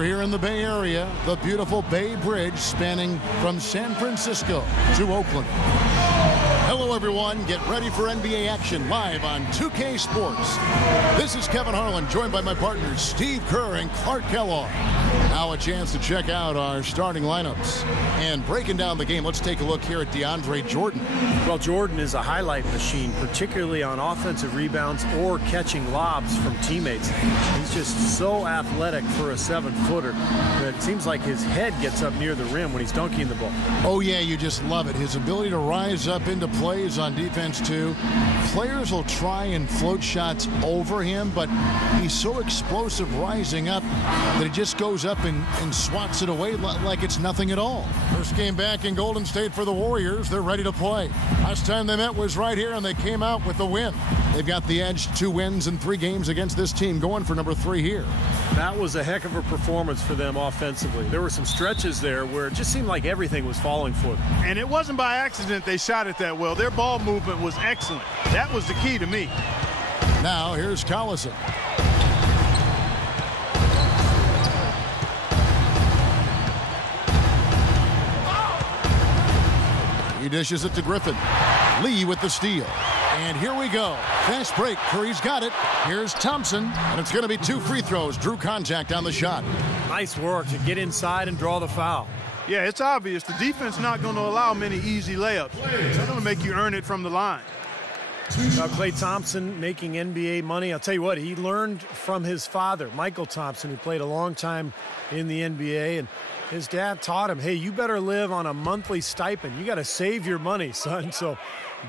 We're here in the Bay Area, the beautiful Bay Bridge spanning from San Francisco to Oakland. Hello, everyone. Get ready for NBA action live on 2K Sports. This is Kevin Harlan, joined by my partners Steve Kerr and Clark Kellogg. Now a chance to check out our starting lineups. And breaking down the game, let's take a look here at DeAndre Jordan. Well, Jordan is a highlight machine, particularly on offensive rebounds or catching lobs from teammates. He's just so athletic for a 7-footer that it seems like his head gets up near the rim when he's dunking the ball. Oh, yeah, you just love it. His ability to rise up into plays on defense, too. Players will try and float shots over him, but he's so explosive rising up that he just goes up and swats it away like it's nothing at all. First game back in Golden State for the Warriors. They're ready to play. Last time they met was right here, and they came out with the win. They've got the edge, 2 wins in 3 games against this team, going for number 3 here. That was a heck of a performance for them offensively. There were some stretches there where it just seemed like everything was falling for them. And it wasn't by accident they shot it that well. Their ball movement was excellent. That was the key to me. Now here's Collison. He dishes it to Griffin. Lee with the steal. And here we go. Fast break. Curry's got it. Here's Thompson. And it's going to be 2 free throws. Drew contact on the shot. Nice work to get inside and draw the foul. Yeah, it's obvious. The defense not going to allow many easy layups. They're going to make you earn it from the line. Klay Thompson making NBA money. I'll tell you what, he learned from his father, Michael Thompson, who played a long time in the NBA. And his dad taught him, hey, you better live on a monthly stipend. You got to save your money, son. So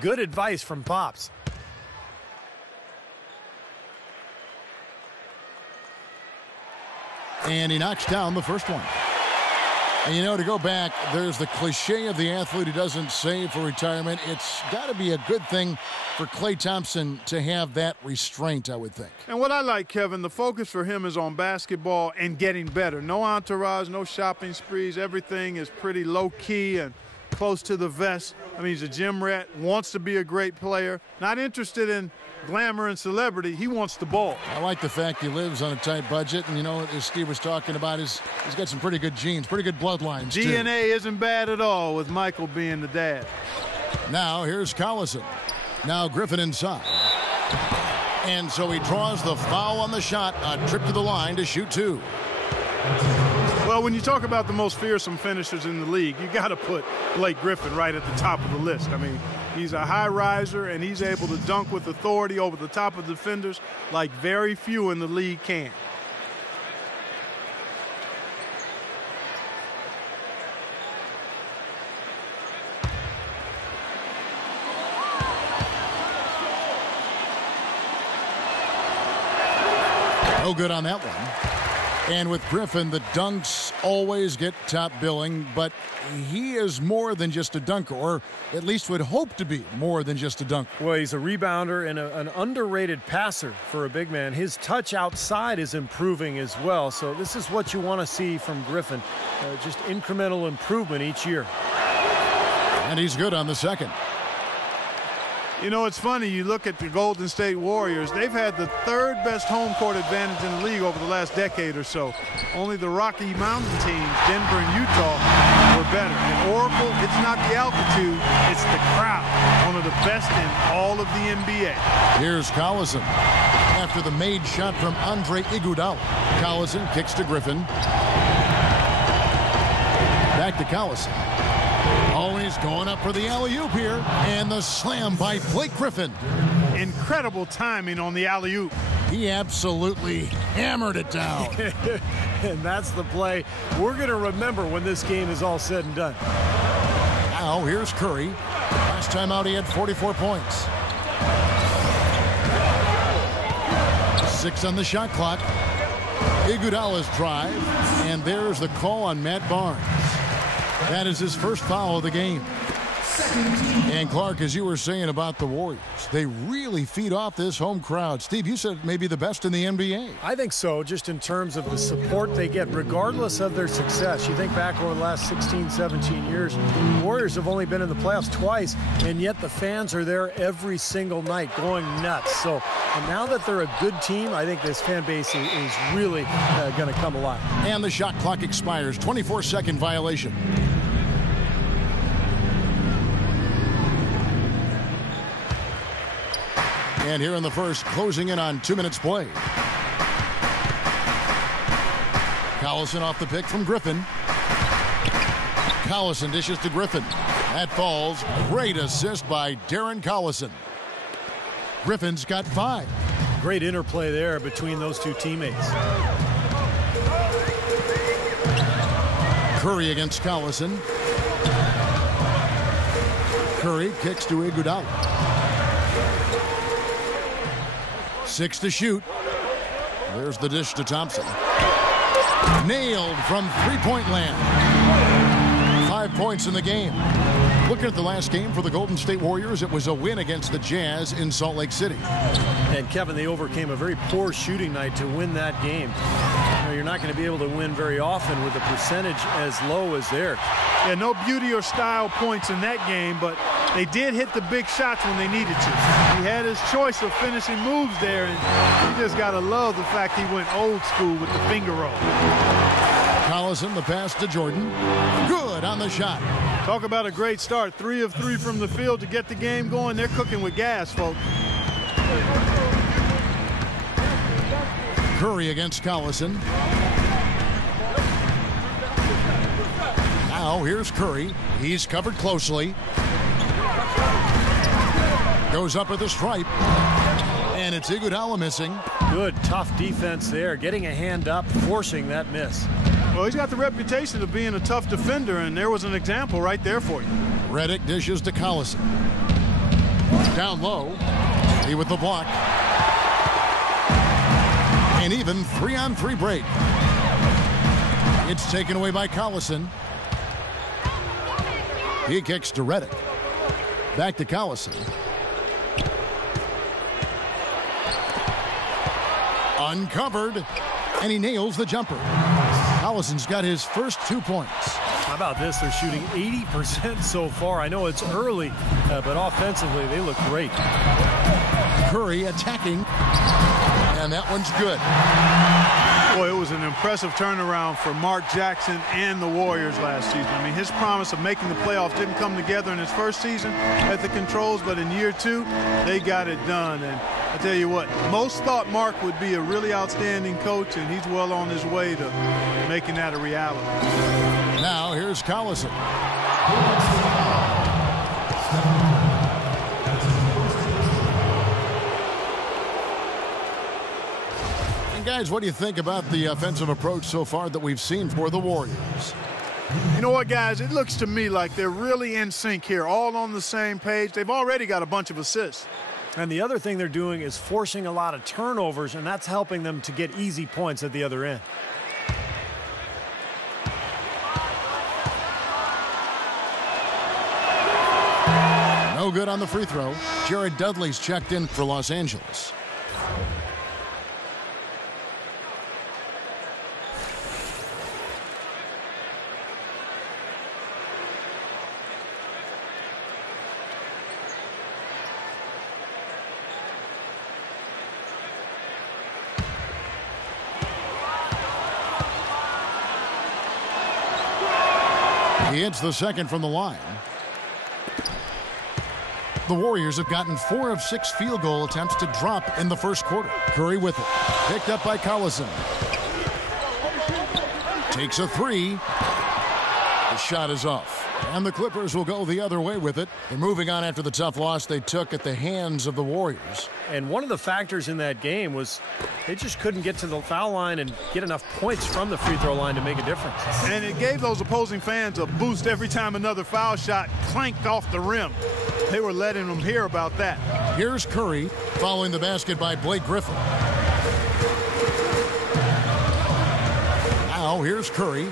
good advice from Pops. And he knocks down the first one. And, you know, to go back, there's the cliche of the athlete who doesn't save for retirement. It's got to be a good thing for Klay Thompson to have that restraint, I would think. And what I like, Kevin, the focus for him is on basketball and getting better. No entourage, no shopping sprees. Everything is pretty low-key and close to the vest. I mean, he's a gym rat, wants to be a great player, not interested in glamour and celebrity. He wants the ball. I like the fact he lives on a tight budget, and, you know, as Steve was talking about, he's got some pretty good genes, pretty good bloodlines, too. DNA isn't bad at all with Michael being the dad. Now here's Collison. Now Griffin inside. And so he draws the foul on the shot, a trip to the line to shoot 2. Well, when you talk about the most fearsome finishers in the league, you got to put Blake Griffin right at the top of the list. I mean, he's a high riser, and he's able to dunk with authority over the top of defenders like very few in the league can. No good on that one. And with Griffin, the dunks always get top billing, but he is more than just a dunker, or at least would hope to be more than just a dunker. Well, he's a rebounder and an underrated passer for a big man. His touch outside is improving as well, so this is what you want to see from Griffin, just incremental improvement each year. And he's good on the second. You know, it's funny, you look at the Golden State Warriors, they've had the 3rd best home court advantage in the league over the last decade or so. Only the Rocky Mountain teams, Denver and Utah, were better. In Oracle, it's not the altitude, it's the crowd. One of the best in all of the NBA. Here's Collison. After the made shot from Andre Iguodala. Collison kicks to Griffin. Back to Collison. Always going up for the alley-oop here. And the slam by Blake Griffin. Incredible timing on the alley-oop. He absolutely hammered it down. And that's the play we're going to remember when this game is all said and done. Now here's Curry. Last time out he had 44 points. 6 on the shot clock. Iguodala's drive. And there's the call on Matt Barnes. That is his first foul of the game. And Clark, as you were saying about the Warriors, they really feed off this home crowd. Steve, you said maybe the best in the NBA. I think so, just in terms of the support they get, regardless of their success. You think back over the last 16, 17 years, the Warriors have only been in the playoffs twice, and yet the fans are there every single night going nuts. So and now that they're a good team, I think this fan base is really going to come alive. And the shot clock expires. 24-second violation. And here in the first, closing in on 2 minutes play. Collison off the pick from Griffin. Collison dishes to Griffin. That falls. Great assist by Darren Collison. Griffin's got 5. Great interplay there between those two teammates. Curry against Collison. Curry kicks to Iguodala. 6 to shoot. There's the dish to Thompson. Nailed from three-point land. 5 points in the game. Looking at the last game for the Golden State Warriors, it was a win against the Jazz in Salt Lake City. And Kevin, they overcame a very poor shooting night to win that game. You know, you're not going to be able to win very often with a percentage as low as theirs. Yeah, no beauty or style points in that game, but they did hit the big shots when they needed to. He had his choice of finishing moves there, and you just got to love the fact he went old school with the finger roll. Collison, the pass to Jordan. Good on the shot. Talk about a great start. 3 of 3 from the field to get the game going. They're cooking with gas, folks. Curry against Collison. Now here's Curry. He's covered closely. Goes up at the stripe. And it's Iguodala missing. Good, tough defense there. Getting a hand up, forcing that miss. Well, he's got the reputation of being a tough defender, and there was an example right there for you. Redick dishes to Collison. Down low. He with the block. And even 3-on-3 break. It's taken away by Collison. He kicks to Redick. Back to Collison. Uncovered. And he nails the jumper. Collison's got his first 2 points. How about this? They're shooting 80% so far. I know it's early, but offensively they look great. Curry attacking. And that one's good. Boy, it was an impressive turnaround for Mark Jackson and the Warriors last season. I mean, his promise of making the playoffs didn't come together in his first season at the controls, but in year 2, they got it done. And I tell you what, most thought Mark would be a really outstanding coach, and he's well on his way to making that a reality. Now here's Collison. And guys, what do you think about the offensive approach so far that we've seen for the Warriors? You know what, guys? It looks to me like they're really in sync here, all on the same page. They've already got a bunch of assists. And the other thing they're doing is forcing a lot of turnovers, and that's helping them to get easy points at the other end. No good on the free throw. Jared Dudley's checked in for Los Angeles. He hits the second from the line. The Warriors have gotten 4 of 6 field goal attempts to drop in the first quarter. Curry with it. Picked up by Collison. Takes a 3. The shot is off. And the Clippers will go the other way with it. They're moving on after the tough loss they took at the hands of the Warriors. And one of the factors in that game was they just couldn't get to the foul line and get enough points from the free throw line to make a difference. And it gave those opposing fans a boost every time another foul shot clanked off the rim. They were letting them hear about that. Here's Curry following the basket by Blake Griffin. Now So here's Curry,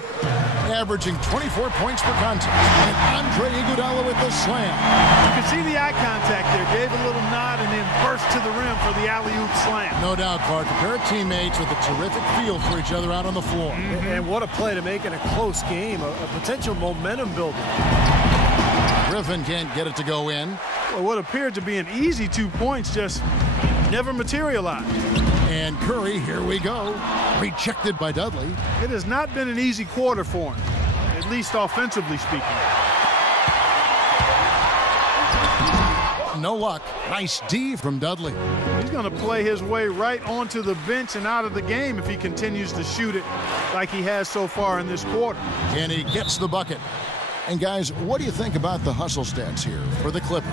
averaging 24 points per contest. And Andre Iguodala with the slam. You can see the eye contact there. Gave a little nod and then burst to the rim for the alley-oop slam. No doubt, Clark. A pair of teammates with a terrific feel for each other out on the floor. And what a play to make in a close game, a potential momentum builder. Griffin can't get it to go in. Well, what appeared to be an easy 2 points just never materialized. And Curry, here we go, rejected by Dudley. It has not been an easy quarter for him, at least offensively speaking. No luck. Nice D from Dudley. He's going to play his way right onto the bench and out of the game if he continues to shoot it like he has so far in this quarter. And he gets the bucket. And guys, what do you think about the hustle stats here for the Clippers?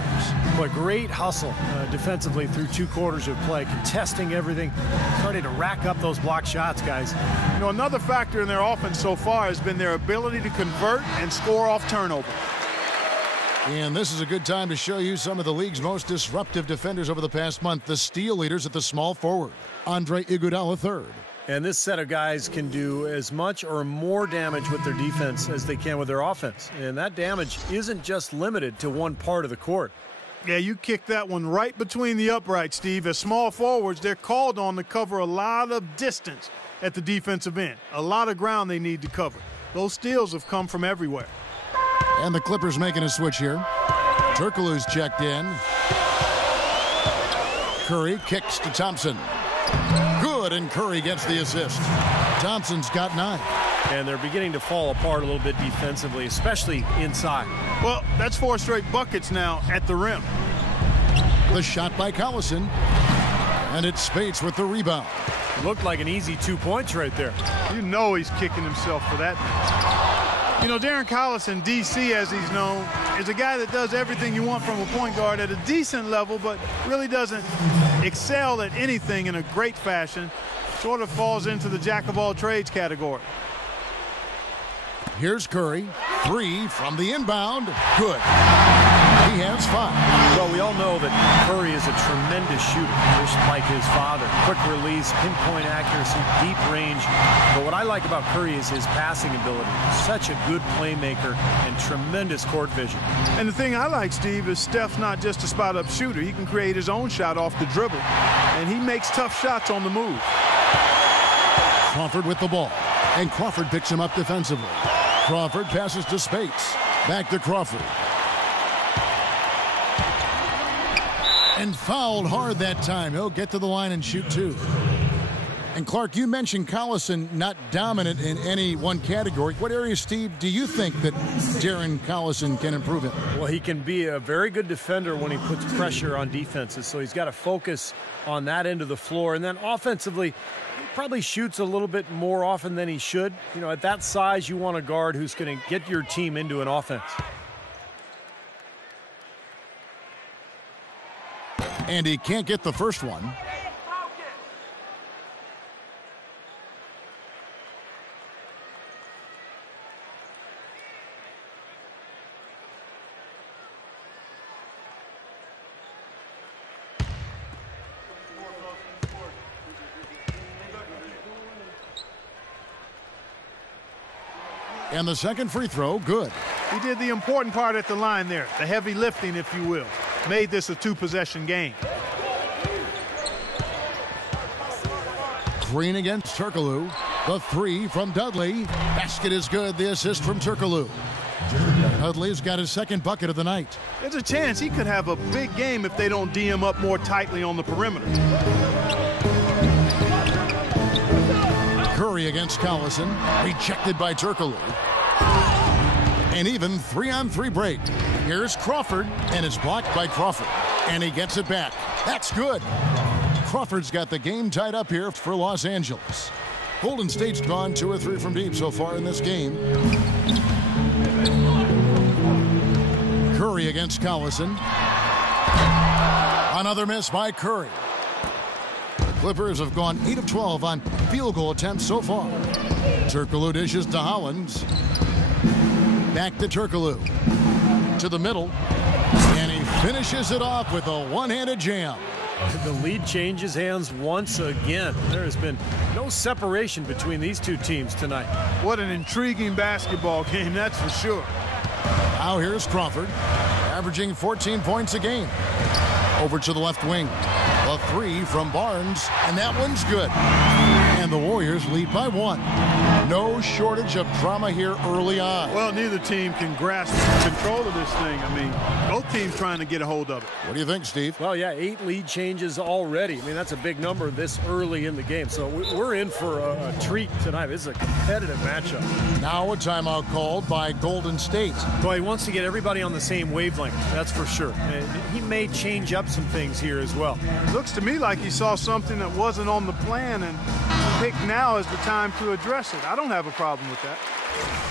What great hustle defensively through 2 quarters of play, contesting everything, starting to rack up those block shots, guys. You know, another factor in their offense so far has been their ability to convert and score off turnover. And this is a good time to show you some of the league's most disruptive defenders over the past month, the steal leaders at the small forward, Andre Iguodala III. And this set of guys can do as much or more damage with their defense as they can with their offense. And that damage isn't just limited to one part of the court. Yeah, you kicked that one right between the uprights, Steve. As small forwards, they're called on to cover a lot of distance at the defensive end. A lot of ground they need to cover. Those steals have come from everywhere. And the Clippers making a switch here. Turkoglu's checked in. Curry kicks to Thompson. Good, and Curry gets the assist. Thompson's got 9. And they're beginning to fall apart a little bit defensively, especially inside. Well, that's 4 straight buckets now at the rim. The shot by Collison. And it's Spates with the rebound. Looked like an easy 2 points right there. You know he's kicking himself for that. You know, Darren Collison, DC as he's known, is a guy that does everything you want from a point guard at a decent level, but really doesn't excel at anything in a great fashion. Sort of falls into the jack-of-all-trades category. Here's Curry. 3 from the inbound. Good. He has 5. Well, we all know that Curry is a tremendous shooter, just like his father. Quick release, pinpoint accuracy, deep range. But what I like about Curry is his passing ability. Such a good playmaker and tremendous court vision. And the thing I like, Steve, is Steph's not just a spot-up shooter. He can create his own shot off the dribble. And he makes tough shots on the move. Crawford with the ball. And Crawford picks him up defensively. Crawford passes to Spates. Back to Crawford. And fouled hard that time. He'll get to the line and shoot 2. And Clark, you mentioned Collison not dominant in any one category. What area, Steve, do you think that Darren Collison can improve in? Well, he can be a very good defender when he puts pressure on defenses. So he's got to focus on that end of the floor. And then offensively, he probably shoots a little bit more often than he should. You know, at that size, you want a guard who's going to get your team into an offense. And he can't get the first one. And the second free throw, good. He did the important part at the line there, the heavy lifting, if you will. Made this a 2-possession game. Green against Turkoglu. The 3 from Dudley. Basket is good. The assist from Turkoglu. Dudley's got his second bucket of the night. There's a chance he could have a big game if they don't D him up more tightly on the perimeter. Curry against Collison. Rejected by Turkoglu. An even 3-on-3 break. Here's Crawford, and it's blocked by Crawford. And he gets it back. That's good. Crawford's got the game tied up here for Los Angeles. Golden State's gone 2 or 3 from deep so far in this game. Curry against Collison. Another miss by Curry. The Clippers have gone 8 of 12 on field goal attempts so far. Turkoglu dishes to Hollins. Back to Turkoglu. To the middle. And he finishes it off with a one-handed jam. The lead changes hands once again. There has been no separation between these two teams tonight. What an intriguing basketball game, that's for sure. Now here's Crawford, averaging 14 points a game. Over to the left wing. A three from Barnes, and that one's good. And the Warriors lead by 1. No shortage of drama here early on. Well, neither team can grasp control of this thing. I mean, both teams trying to get a hold of it. What do you think, Steve? Well, yeah, 8 lead changes already. I mean, that's a big number this early in the game. So we're in for a treat tonight. This is a competitive matchup. Now a timeout called by Golden State. Boy, he wants to get everybody on the same wavelength, that's for sure. And he may change up some things here as well. Looks to me like he saw something that wasn't on the plan and picked now is the time to address it. I don't have a problem with that.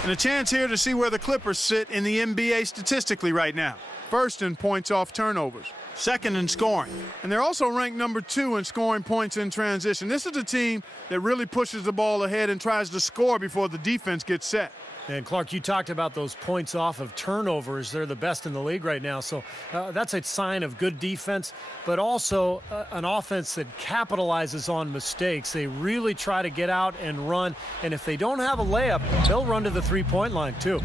And a chance here to see where the Clippers sit in the NBA statistically right now. First in points off turnovers, second in scoring. And they're also ranked number 2 in scoring points in transition. This is a team that really pushes the ball ahead and tries to score before the defense gets set. And Clark, you talked about those points off of turnovers. They're the best in the league right now. So that's a sign of good defense, but also an offense that capitalizes on mistakes. They really try to get out and run. And if they don't have a layup, they'll run to the three-point line too.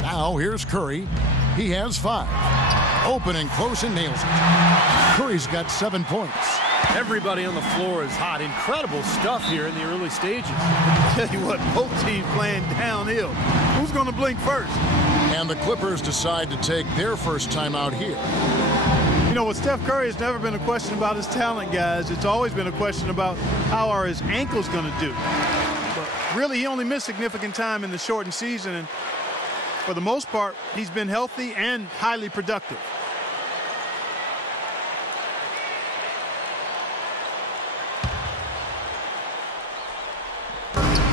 Now here's Curry. He has 5. Open and close and nails it. Curry's got 7 points. Everybody on the floor is hot. Incredible stuff here in the early stages. Tell you what, both teams playing downhill. Who's going to blink first? And the Clippers decide to take their first timeout here. You know, with Steph Curry, it's never been a question about his talent, guys. It's always been a question about how are his ankles going to do. But really, he only missed significant time in the shortened season. And for the most part, he's been healthy and highly productive.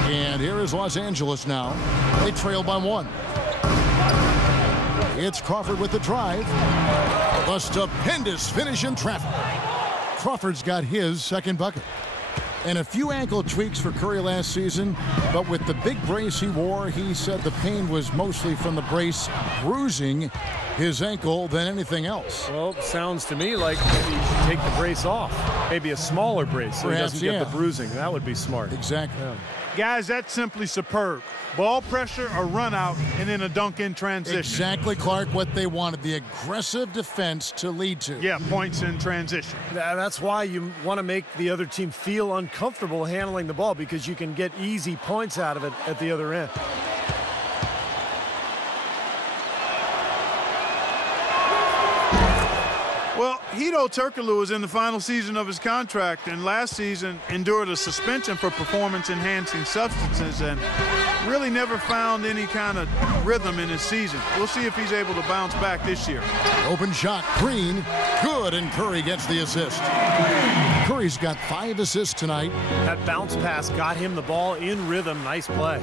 And here is Los Angeles now. They trail by 1. It's Crawford with the drive. A stupendous finish in traffic. Crawford's got his second bucket. And a few ankle tweaks for Curry last season, but with the big brace he wore, he said the pain was mostly from the brace bruising his ankle than anything else. Well, sounds to me like maybe you should take the brace off. Maybe a smaller brace so Perhaps, he doesn't get the bruising. That would be smart. Exactly. Yeah. Guys, that's simply superb. Ball pressure, a run out, and then a dunk in transition. Exactly, Clark, what they wanted, the aggressive defense to lead to. Yeah, points in transition. That's why you want to make the other team feel uncomfortable handling the ball, because you can get easy points out of it at the other end. Well, Hedo Turkoglu is in the final season of his contract, and last season endured a suspension for performance-enhancing substances and really never found any kind of rhythm in his season. We'll see if he's able to bounce back this year. Open shot, Green, good, and Curry gets the assist. Curry's got 5 assists tonight. That bounce pass got him the ball in rhythm. Nice play.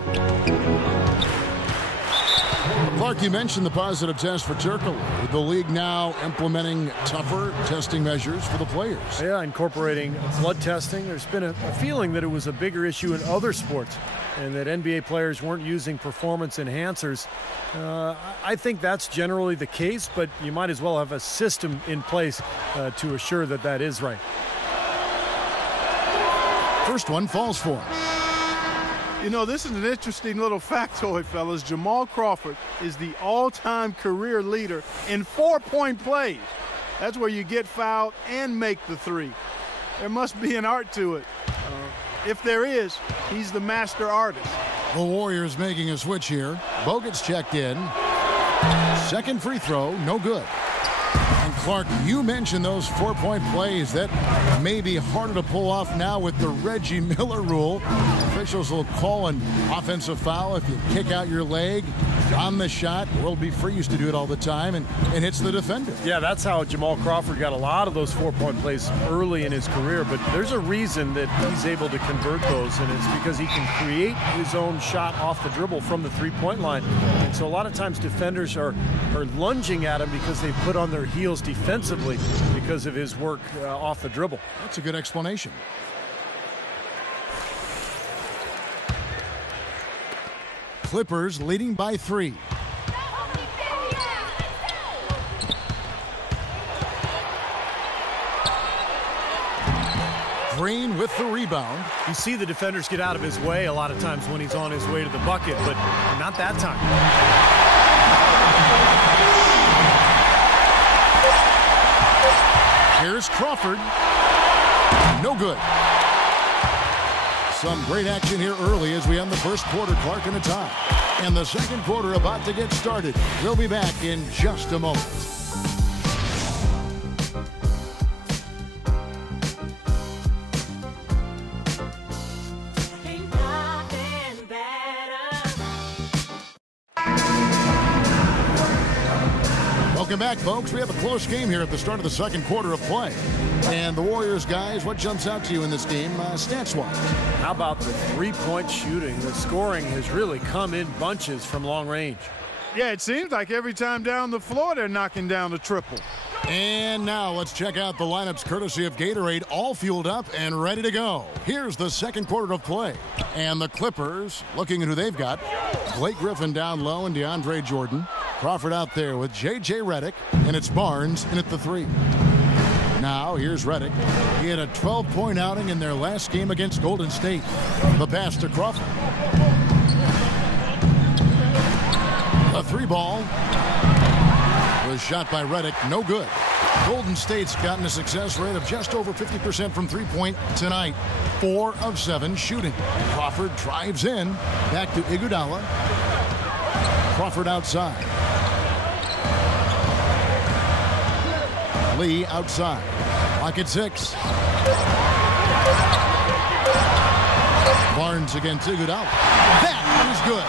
Clark, you mentioned the positive test for Turkoglu. With the league now implementing tougher testing measures for the players. Yeah, incorporating blood testing. There's been a feeling that it was a bigger issue in other sports and that NBA players weren't using performance enhancers. I think that's generally the case, but you might as well have a system in place to assure that that is right. First one falls for him. You know, this is an interesting little factoid, fellas. Jamal Crawford is the all-time career leader in 4-point plays. That's where you get fouled and make the three. There must be an art to it. If there is, he's the master artist. The Warriors making a switch here. Bogut's checked in. Second free throw, no good. And Clark, you mentioned those 4-point plays. That may be harder to pull off now with the Reggie Miller rule. Officials will call an offensive foul if you kick out your leg on the shot. World B. Free used to do it all the time and hits the defender. Yeah, that's how Jamal Crawford got a lot of those 4-point plays early in his career, but there's a reason that he's able to convert those, and it's because he can create his own shot off the dribble from the three-point line. And so a lot of times defenders are lunging at him because they put on their heels defensively because of his work off the dribble. That's a good explanation. Clippers leading by 3. Green with the rebound. You see the defenders get out of his way a lot of times when he's on his way to the bucket, but not that time. Here's Crawford. No good. Some great action here early as we end the first quarter. Clark in a tie. And the second quarter about to get started. We'll be back in just a moment. Welcome back, folks. We have a close game here at the start of the second quarter of play. And the Warriors, guys, what jumps out to you in this game, stats-wise? How about the three-point shooting? The scoring has really come in bunches from long range. Yeah, it seems like every time down the floor they're knocking down the triple. And now let's check out the lineups courtesy of Gatorade, all fueled up and ready to go. Here's the second quarter of play. And the Clippers, looking at who they've got. Blake Griffin down low and DeAndre Jordan. Crawford out there with J.J. Redick, and it's Barnes in at the three. Now, here's Redick. He had a 12-point outing in their last game against Golden State. The pass to Crawford. A three ball was shot by Redick. No good. Golden State's gotten a success rate of just over 50% from three-point tonight. 4 of 7 shooting. Crawford drives in. Back to Iguodala. Crawford outside. Lee outside. Clock at 6. Barnes against Iguodala. That is good.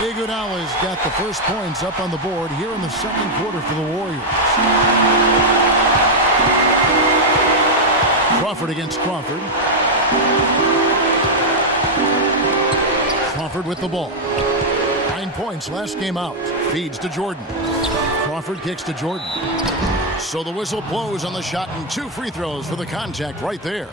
Iguodala's got the first points up on the board here in the second quarter for the Warriors. Crawford against Crawford. Crawford with the ball. 9 points last game out. Feeds to Jordan. Crawford kicks to Jordan. So the whistle blows on the shot and 2 free throws for the contact right there.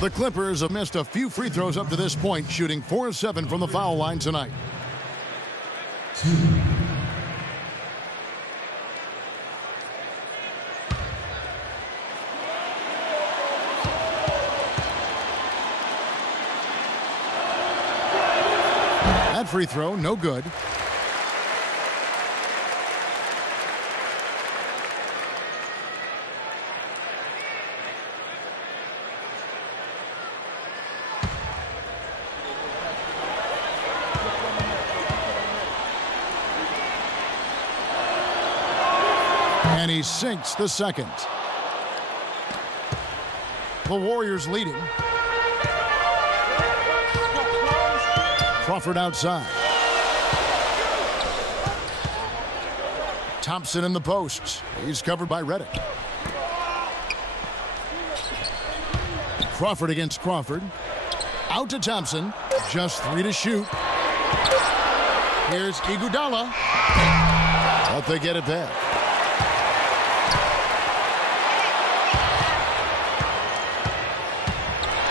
The Clippers have missed a few free throws up to this point, shooting 4 of 7 from the foul line tonight. That free throw, no good. And he sinks the second. The Warriors leading. Crawford outside. Thompson in the post. He's covered by Redick. Crawford against Crawford. Out to Thompson. Just 3 to shoot. Here's Iguodala. But they get it back.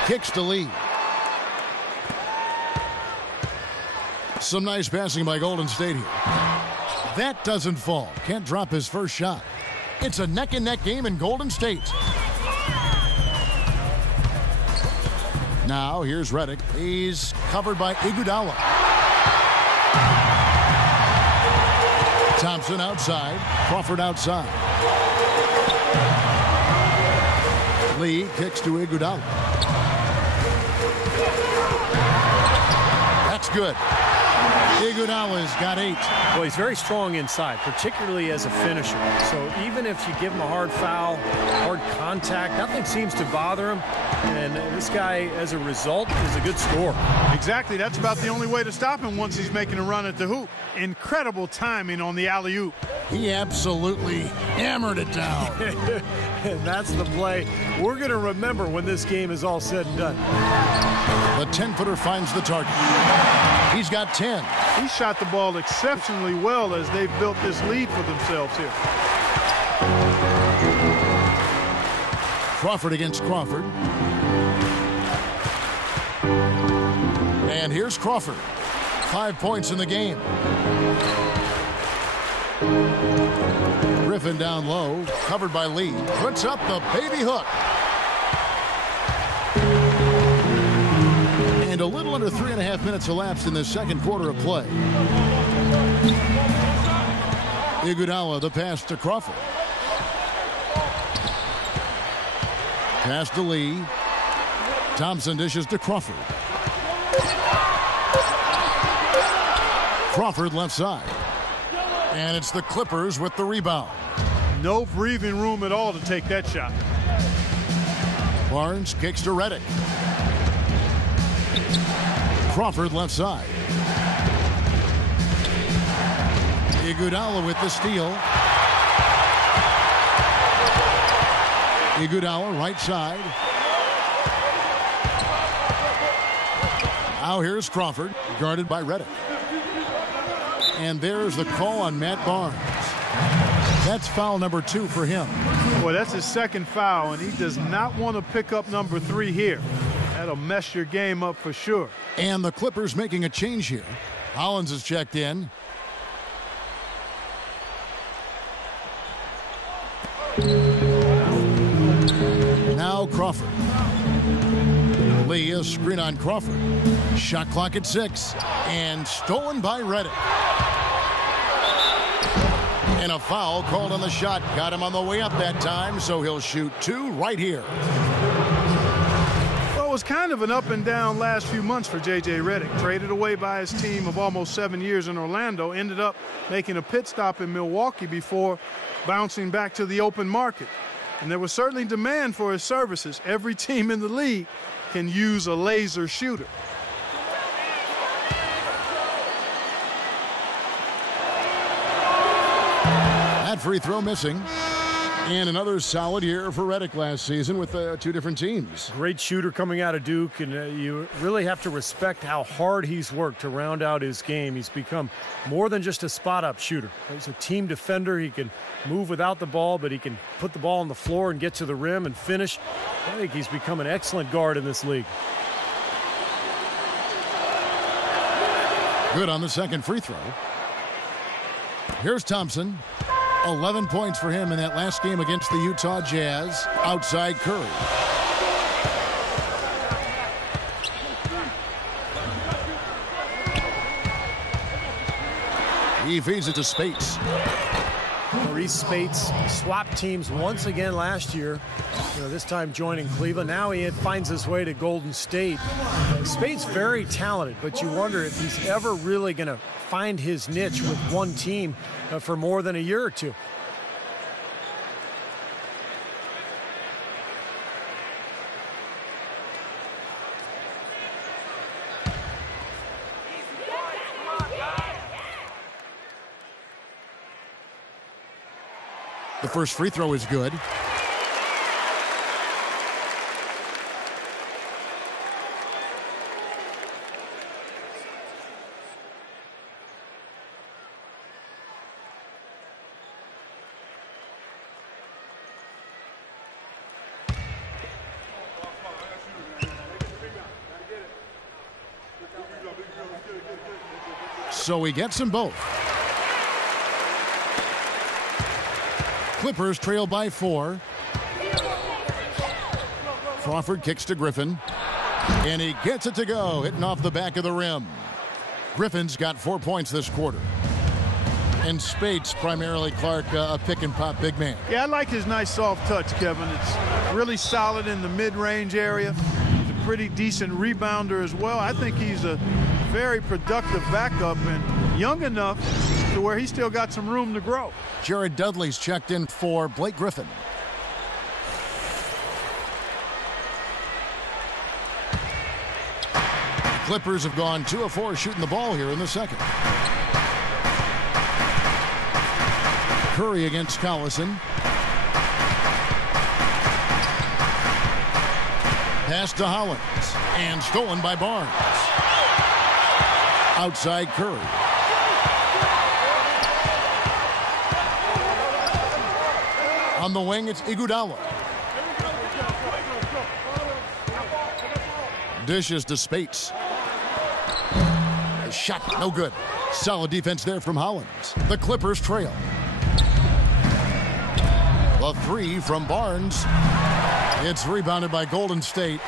Kicks to Lee. Some nice passing by Golden State here. That doesn't fall. Can't drop his first shot. It's a neck-and-neck game in Golden State. Now, here's Redick. He's covered by Iguodala. Thompson outside. Crawford outside. Lee kicks to Iguodala. That's good. Iguodala's got 8. Well, he's very strong inside, particularly as a finisher. So even if you give him a hard foul, hard contact, nothing seems to bother him. And this guy, as a result, is a good scorer. Exactly. That's about the only way to stop him once he's making a run at the hoop. Incredible timing on the alley-oop. He absolutely hammered it down. And that's the play we're going to remember when this game is all said and done. The 10-footer finds the target. He's got 10. He shot the ball exceptionally well as they've built this lead for themselves here. Crawford against Crawford. And here's Crawford. 5 points in the game. Griffin down low, covered by Lee. Puts up the baby hook. And a little under 3.5 minutes elapsed in the second quarter of play. Iguodala, the pass to Crawford. Pass to Lee. Thompson dishes to Crawford. Crawford left side. And it's the Clippers with the rebound. No breathing room at all to take that shot. Barnes kicks to Redick. Crawford left side. Iguodala with the steal. Iguodala right side. Now here's Crawford, guarded by Redick. And there's the call on Matt Barnes. That's foul number 2 for him. Boy, that's his second foul, and he does not want to pick up number 3 here. That'll mess your game up for sure. And the Clippers making a change here. Hollins is checked in. Now Crawford. Lee, a screen on Crawford. Shot clock at 6. And stolen by Redick. And a foul called on the shot. Got him on the way up that time, so he'll shoot 2 right here. Well, it was kind of an up and down last few months for J.J. Redick. Traded away by his team of almost 7 years in Orlando. Ended up making a pit stop in Milwaukee before bouncing back to the open market. And there was certainly demand for his services. Every team in the league can use a laser shooter. That free throw missing. And another solid year for Redick last season with 2 different teams. Great shooter coming out of Duke, and you really have to respect how hard he's worked to round out his game. He's become more than just a spot-up shooter. He's a team defender. He can move without the ball, but he can put the ball on the floor and get to the rim and finish. I think he's become an excellent guard in this league. Good on the second free throw. Here's Thompson. 11 points for him in that last game against the Utah Jazz. Outside Curry. He feeds it to Spates. Maurice Spates swapped teams once again last year. This time joining Cleveland. Now he finds his way to Golden State. Spates very talented, but you wonder if he's ever really going to find his niche with one team for more than a year or two. The first free throw is good. So he gets them both. Clippers trail by 4. Crawford kicks to Griffin. And he gets it to go, hitting off the back of the rim. Griffin's got 4 points this quarter. And Spates, primarily Clark, a pick-and-pop big man. Yeah, I like his nice soft touch, Kevin. It's really solid in the mid-range area. He's a pretty decent rebounder as well. I think he's a very productive backup and young enough to where he's still got some room to grow. Jared Dudley's checked in for Blake Griffin. Clippers have gone 2 of 4 shooting the ball here in the second. Curry against Collison. Pass to Hollins. And stolen by Barnes. Outside Curry. On the wing, it's Iguodala. Dishes to Spates. The shot, no good. Solid defense there from Hollins. The Clippers trail. The three from Barnes. It's rebounded by Golden State.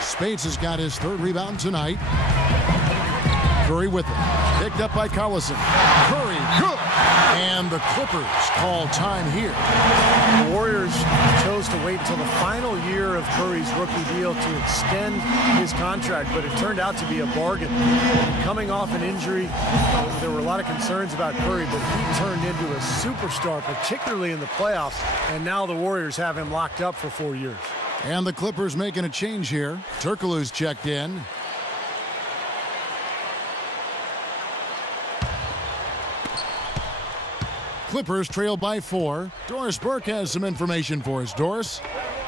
Spades has got his third rebound tonight. Curry with it. Picked up by Collison. Curry, good. And the Clippers call time here. The Warriors chose to wait until the final year of Curry's rookie deal to extend his contract, but it turned out to be a bargain. Coming off an injury, there were a lot of concerns about Curry, but he turned into a superstar, particularly in the playoffs, and now the Warriors have him locked up for 4 years. And the Clippers making a change here. Turkoglu's checked in. Clippers trail by 4. Doris Burke has some information for us. Doris?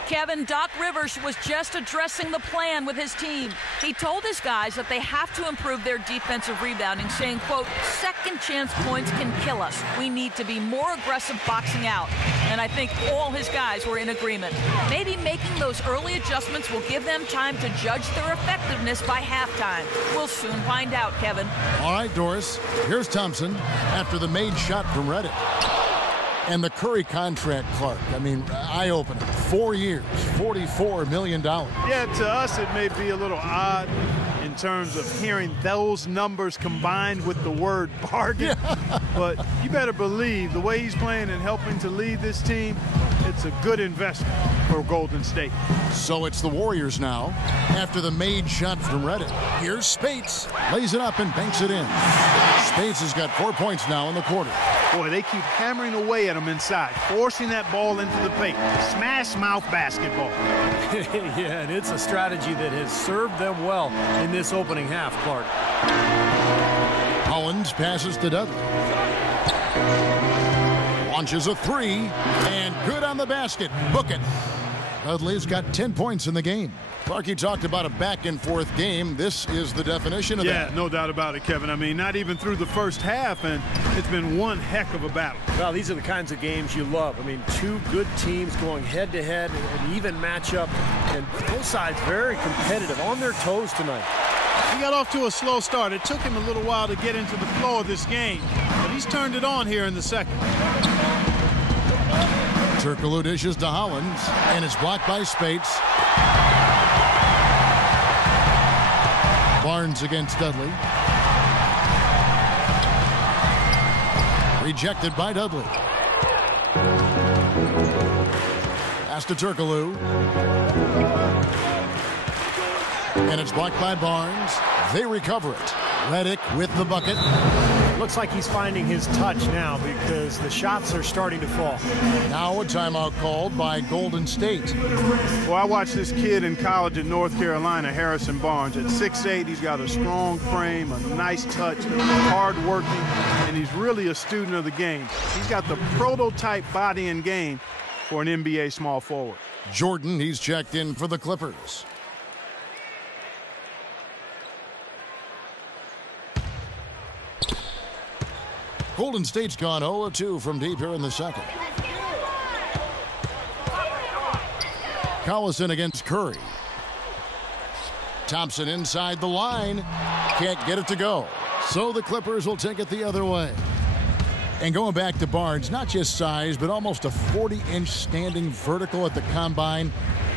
Kevin, Doc Rivers was just addressing the plan with his team. He told his guys that they have to improve their defensive rebounding, saying, quote, second chance points can kill us. We need to be more aggressive boxing out. And I think all his guys were in agreement. Maybe making those early adjustments will give them time to judge their effectiveness by halftime. We'll soon find out, Kevin. All right, Doris. Here's Thompson after the made shot from Reddit. And the Curry contract, Clark, I mean, eye-opening. 4 years, $44 million. Yeah, to us it may be a little odd in terms of hearing those numbers combined with the word bargain. Yeah. But you better believe the way he's playing and helping to lead this team, it's a good investment for Golden State. So it's the Warriors now after the made shot from Reddit. Here's Spades. Lays it up and banks it in. Spades has got 4 points now in the quarter. Boy, they keep hammering away at him inside, forcing that ball into the paint. Smash mouth basketball. Yeah, and it's a strategy that has served them well in this opening half, Clark. Hollins passes to Dudley. Launches a three, and good on the basket. Book it. Dudley's got 10 points in the game. Clarky talked about a back-and-forth game. This is the definition of that. Yeah, no doubt about it, Kevin. I mean, not even through the first half, and it's been one heck of a battle. Well, these are the kinds of games you love. I mean, two good teams going head-to-head, an even matchup, and both sides very competitive, on their toes tonight. He got off to a slow start. It took him a little while to get into the flow of this game, but he's turned it on here in the second. Turkoglu dishes to Hollins, and it's blocked by Spades. Barnes against Dudley. Rejected by Dudley. Pass to Turkoglu. And it's blocked by Barnes. They recover it. Redick with the bucket. Looks like he's finding his touch now because the shots are starting to fall. Now a timeout called by Golden State. Well, I watched this kid in college in North Carolina, Harrison Barnes. At 6'8", he's got a strong frame, a nice touch, hard-working, and he's really a student of the game. He's got the prototype body and game for an NBA small forward. Jordan, he's checked in for the Clippers. Golden State's gone 0-2 from deep here in the second. Collison against Curry. Thompson inside the line. Can't get it to go. So the Clippers will take it the other way. And going back to Barnes, not just size, but almost a 40-inch standing vertical at the combine.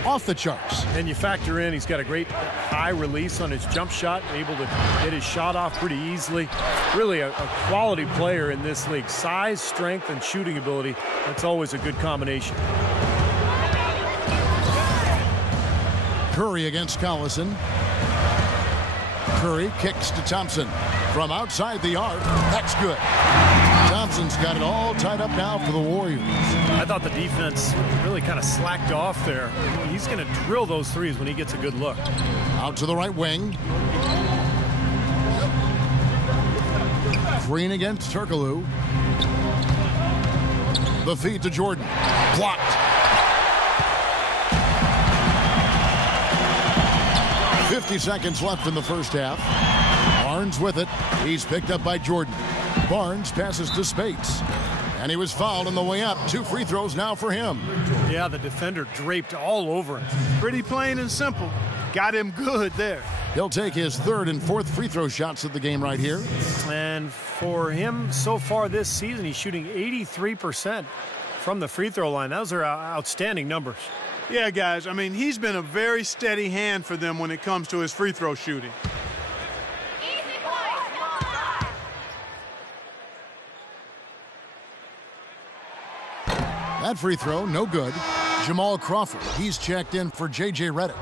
Off the charts. And you factor in, he's got a great high release on his jump shot, able to get his shot off pretty easily. Really a quality player in this league. Size, strength, and shooting ability, that's always a good combination. Curry against Collison. Curry kicks to Thompson from outside the arc. That's good. Thompson's got it all tied up now for the Warriors. I thought the defense really kind of slacked off there. He's going to drill those threes when he gets a good look. Out to the right wing. Green against Turkoglu. The feed to Jordan. Blocked. .50 seconds left in the first half. Barnes with it. He's picked up by Jordan. Barnes passes to Spades. And he was fouled on the way up. 2 free throws now for him. Yeah, the defender draped all over him. Pretty plain and simple. Got him good there. He'll take his third and fourth free throw shots of the game right here. And for him so far this season, he's shooting 83% from the free throw line. Those are outstanding numbers. Yeah, guys, I mean, he's been a very steady hand for them when it comes to his free throw shooting. That free throw, no good. Jamal Crawford, he's checked in for J.J. Redick.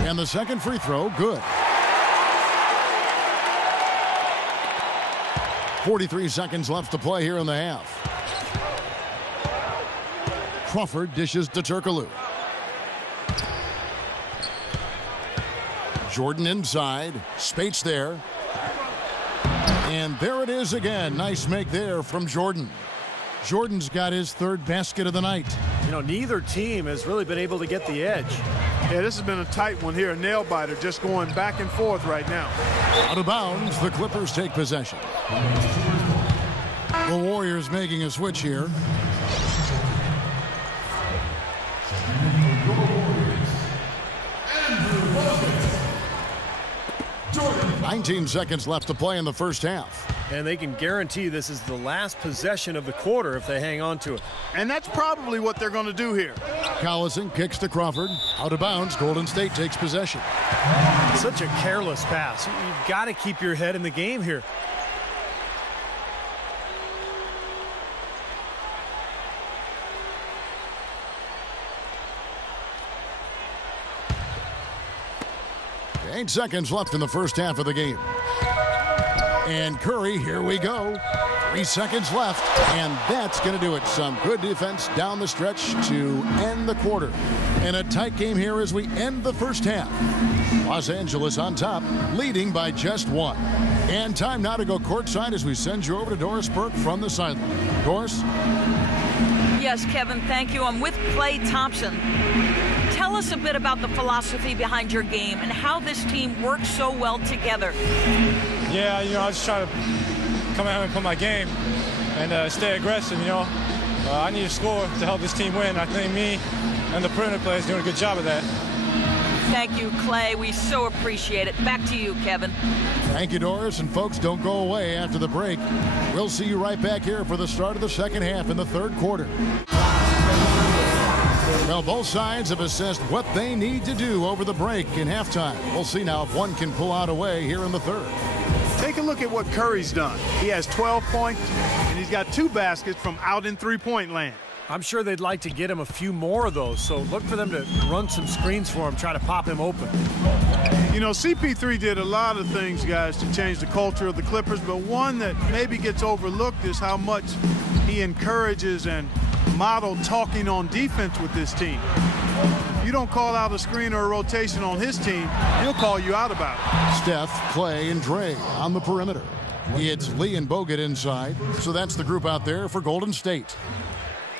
And the second free throw, good. 43 seconds left to play here in the half. Crawford dishes to Turkoglu. Jordan inside. Spates there. And there it is again. Nice make there from Jordan. Jordan's got his third basket of the night. You know, neither team has really been able to get the edge. Yeah, this has been a tight one here. A nail biter just going back and forth right now. Out of bounds, the Clippers take possession. The Warriors making a switch here. Jordan. 19 seconds left to play in the first half. And they can guarantee this is the last possession of the quarter if they hang on to it. And that's probably what they're going to do here. Collison kicks to Crawford. Out of bounds, Golden State takes possession. Such a careless pass. You've got to keep your head in the game here. Eight seconds left in the first half of the game. And Curry, here we go. 3 seconds left, and that's going to do it. Some good defense down the stretch to end the quarter. And a tight game here as we end the first half. Los Angeles on top, leading by just one. And time now to go courtside as we send you over to Doris Burke from the sideline. Doris? Yes, Kevin, thank you. I'm with Klay Thompson. Tell us a bit about the philosophy behind your game and how this team works so well together. Yeah, you know, I just try to come out and play my game and stay aggressive, you know. I need to score to help this team win. I think me and the perimeter players doing a good job of that. Thank you, Klay. We so appreciate it. Back to you, Kevin. Thank you, Doris. And folks, don't go away after the break. We'll see you right back here for the start of the second half in the third quarter. Well, both sides have assessed what they need to do over the break in halftime. We'll see now if one can pull out a way here in the third. Take a look at what Curry's done. He has 12 points, and he's got 2 baskets from out in three-point land. I'm sure they'd like to get him a few more of those, so look for them to run some screens for him, try to pop him open. You know, CP3 did a lot of things, guys, to change the culture of the Clippers, but one that maybe gets overlooked is how much he encourages and models talking on defense with this team. If you don't call out a screen or a rotation on his team, he'll call you out about it. Steph, Klay, and Dre on the perimeter. It's Lee and Bogut inside, so that's the group out there for Golden State.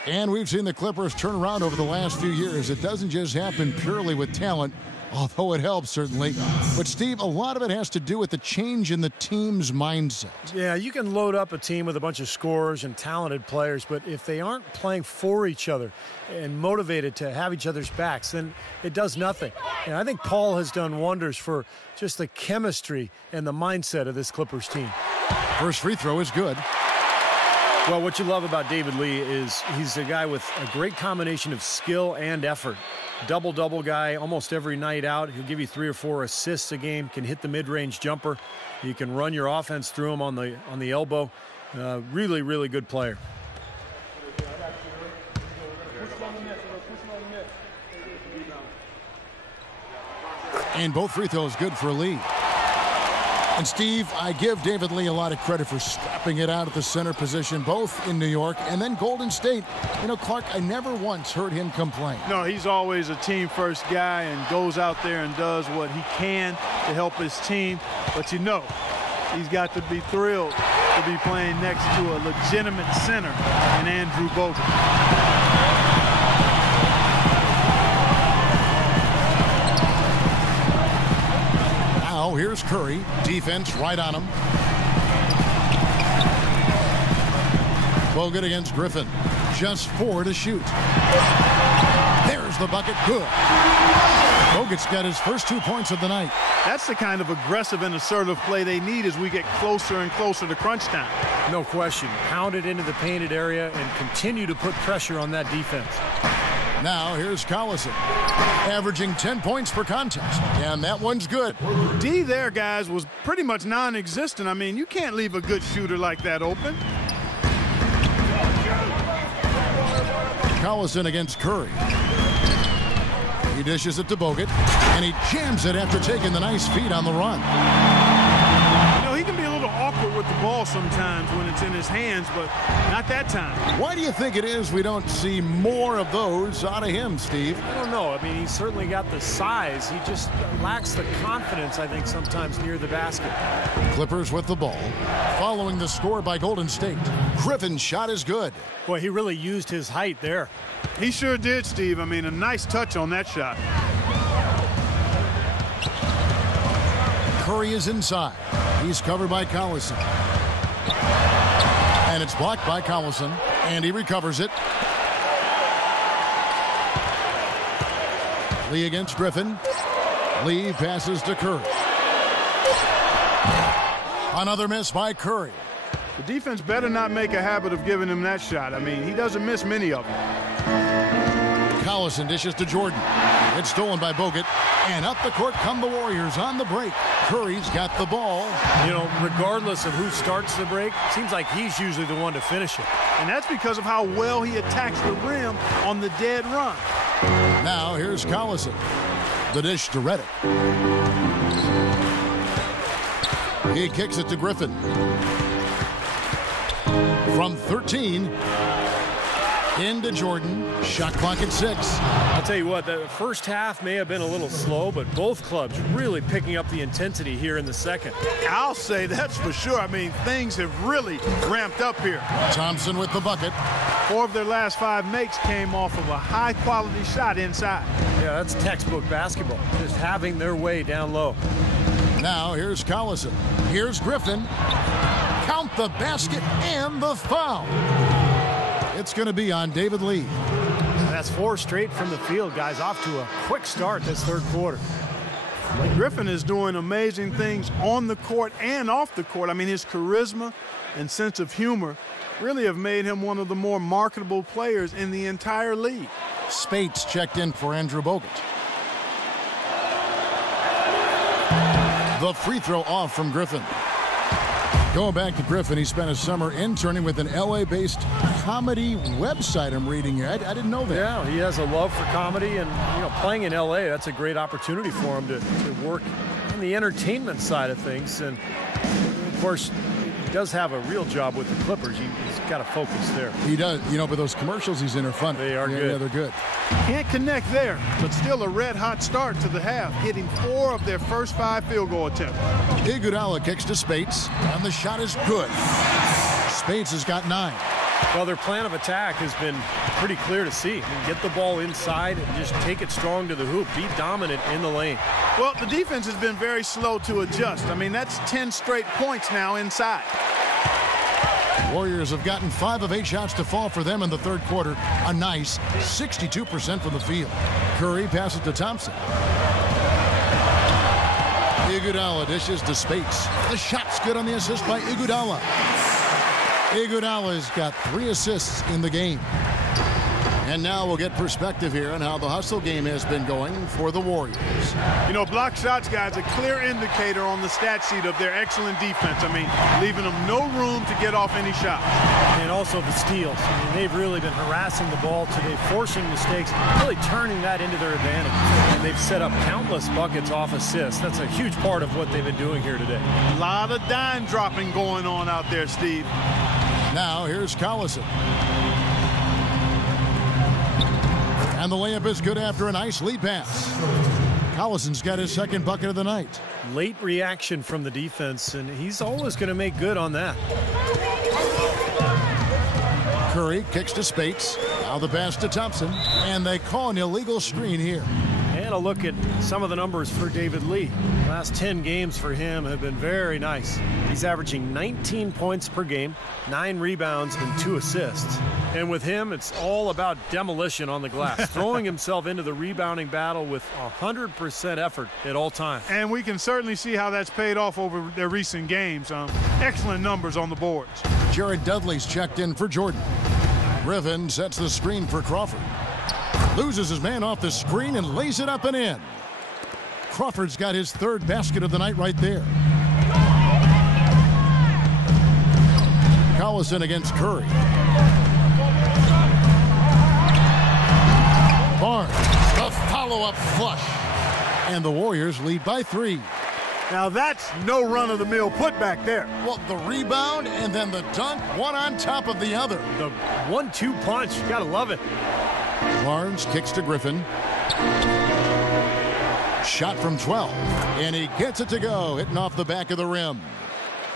And we've seen the Clippers turn around over the last few years. It doesn't just happen purely with talent, although it helps, certainly. But, Steve, a lot of it has to do with the change in the team's mindset. Yeah, you can load up a team with a bunch of scorers and talented players, but if they aren't playing for each other and motivated to have each other's backs, then it does nothing. And I think Paul has done wonders for just the chemistry and the mindset of this Clippers team. First free throw is good. Well, what you love about David Lee is he's a guy with a great combination of skill and effort. Double-double guy almost every night out. He'll give you 3 or 4 assists a game, can hit the mid-range jumper. You can run your offense through him on the elbow. Really, really good player. And both free throws good for Lee. And, Steve, I give David Lee a lot of credit for stepping it out at the center position, both in New York and then Golden State. You know, Clark, I never once heard him complain. No, he's always a team-first guy and goes out there and does what he can to help his team. But, you know, he's got to be thrilled to be playing next to a legitimate center in Andrew Bogut. Now here's Curry. Defense right on him. Bogut against Griffin. Just 4 to shoot. There's the bucket. Good. Bogut's got his first 2 points of the night. That's the kind of aggressive and assertive play they need as we get closer and closer to crunch time. No question. Pound it into the painted area and continue to put pressure on that defense. Now here's Collison, averaging 10 points per contest, and that one's good. D there, guys, was pretty much non-existent. I mean, you can't leave a good shooter like that open. Collison against Curry. He dishes it to Bogut, and he jams it after taking the nice feed on the run. You know, he can be a little awkward with the ball sometimes when it's in his hands, but not that time. Why do you think it is we don't see more of those out of him, Steve? I don't know. I mean, he's certainly got the size. He just lacks the confidence, I think, sometimes near the basket. Clippers with the ball, following the score by Golden State. Griffin's shot is good. Boy, he really used his height there. He sure did, Steve. I mean, a nice touch on that shot. Curry is inside. He's covered by Collison. And it's blocked by Collison, and he recovers it. Lee against Griffin. Lee passes to Curry. Another miss by Curry. The defense better not make a habit of giving him that shot. I mean, he doesn't miss many of them. Collison dishes to Jordan. It's stolen by Bogut. And up the court come the Warriors on the break. Curry's got the ball. You know, regardless of who starts the break, it seems like he's usually the one to finish it. And that's because of how well he attacks the rim on the dead run. Now here's Collison. The dish to Reddick. He kicks it to Griffin. From 13 into Jordan. Shot clock at 6. I'll tell you what, the first half may have been a little slow, but both clubs really picking up the intensity here in the second. I'll say that's for sure. I mean, things have really ramped up here. Thompson with the bucket. 4 of their last 5 makes came off of a high-quality shot inside. Yeah, that's textbook basketball, just having their way down low. Now here's Collison. Here's Griffin. Count the basket and the foul. It's going to be on David Lee. That's 4 straight from the field, guys. Off to a quick start this third quarter. Griffin is doing amazing things on the court and off the court. I mean, his charisma and sense of humor really have made him one of the more marketable players in the entire league. Spates checked in for Andrew Bogut. The free throw off from Griffin. Going back to Griffin, he spent a summer interning with an LA-based comedy website I'm reading here. I didn't know that. Yeah, he has a love for comedy, and you know, playing in LA, that's a great opportunity for him to work on the entertainment side of things. And of course, he does have a real job with the Clippers. He's got to focus there. He does. You know, but those commercials he's in are fun. They are good. Yeah, they're good. Can't connect there, but still a red-hot start to the half, hitting 4 of their first 5 field goal attempts. Iguodala kicks to Spates, and the shot is good. Spates has got 9. Well, their plan of attack has been pretty clear to see. I mean, get the ball inside and just take it strong to the hoop. Be dominant in the lane. Well, the defense has been very slow to adjust. I mean, that's 10 straight points now inside. Warriors have gotten 5 of 8 shots to fall for them in the third quarter. A nice 62% from the field. Curry passes to Thompson. Iguodala dishes to Spates. The shot's good on the assist by Iguodala. Iguodala's got 3 assists in the game. And now we'll get perspective here on how the hustle game has been going for the Warriors. You know, block shots, guys, a clear indicator on the stat sheet of their excellent defense. I mean, leaving them no room to get off any shots. And also the steals. I mean, they've really been harassing the ball today, forcing mistakes, really turning that into their advantage. And they've set up countless buckets off assists. That's a huge part of what they've been doing here today. A lot of dime dropping going on out there, Steve. Now here's Collison. And the layup is good after a nice lead pass. Collison's got his second bucket of the night. Late reaction from the defense, and he's always going to make good on that. Curry kicks to Spates. Now the pass to Thompson. And they call an illegal screen here. And And a look at some of the numbers for David Lee. Last 10 games for him have been very nice. He's averaging 19 points per game, 9 rebounds, and 2 assists. And with him, it's all about demolition on the glass, throwing himself into the rebounding battle with 100% effort at all times. And we can certainly see how that's paid off over their recent games. Excellent numbers on the boards. Jared Dudley's checked in for Jordan. Griffin sets the screen for Crawford. Loses his man off the screen and lays it up and in. Crawford's got his 3rd basket of the night right there. Collison against Curry. Barnes, the follow-up flush. And the Warriors lead by 3. Now that's no run-of-the-mill putback there. Well, the rebound and then the dunk, one on top of the other. The 1-2 punch, you gotta love it. Barnes kicks to Griffin. Shot from 12, and he gets it to go, hitting off the back of the rim.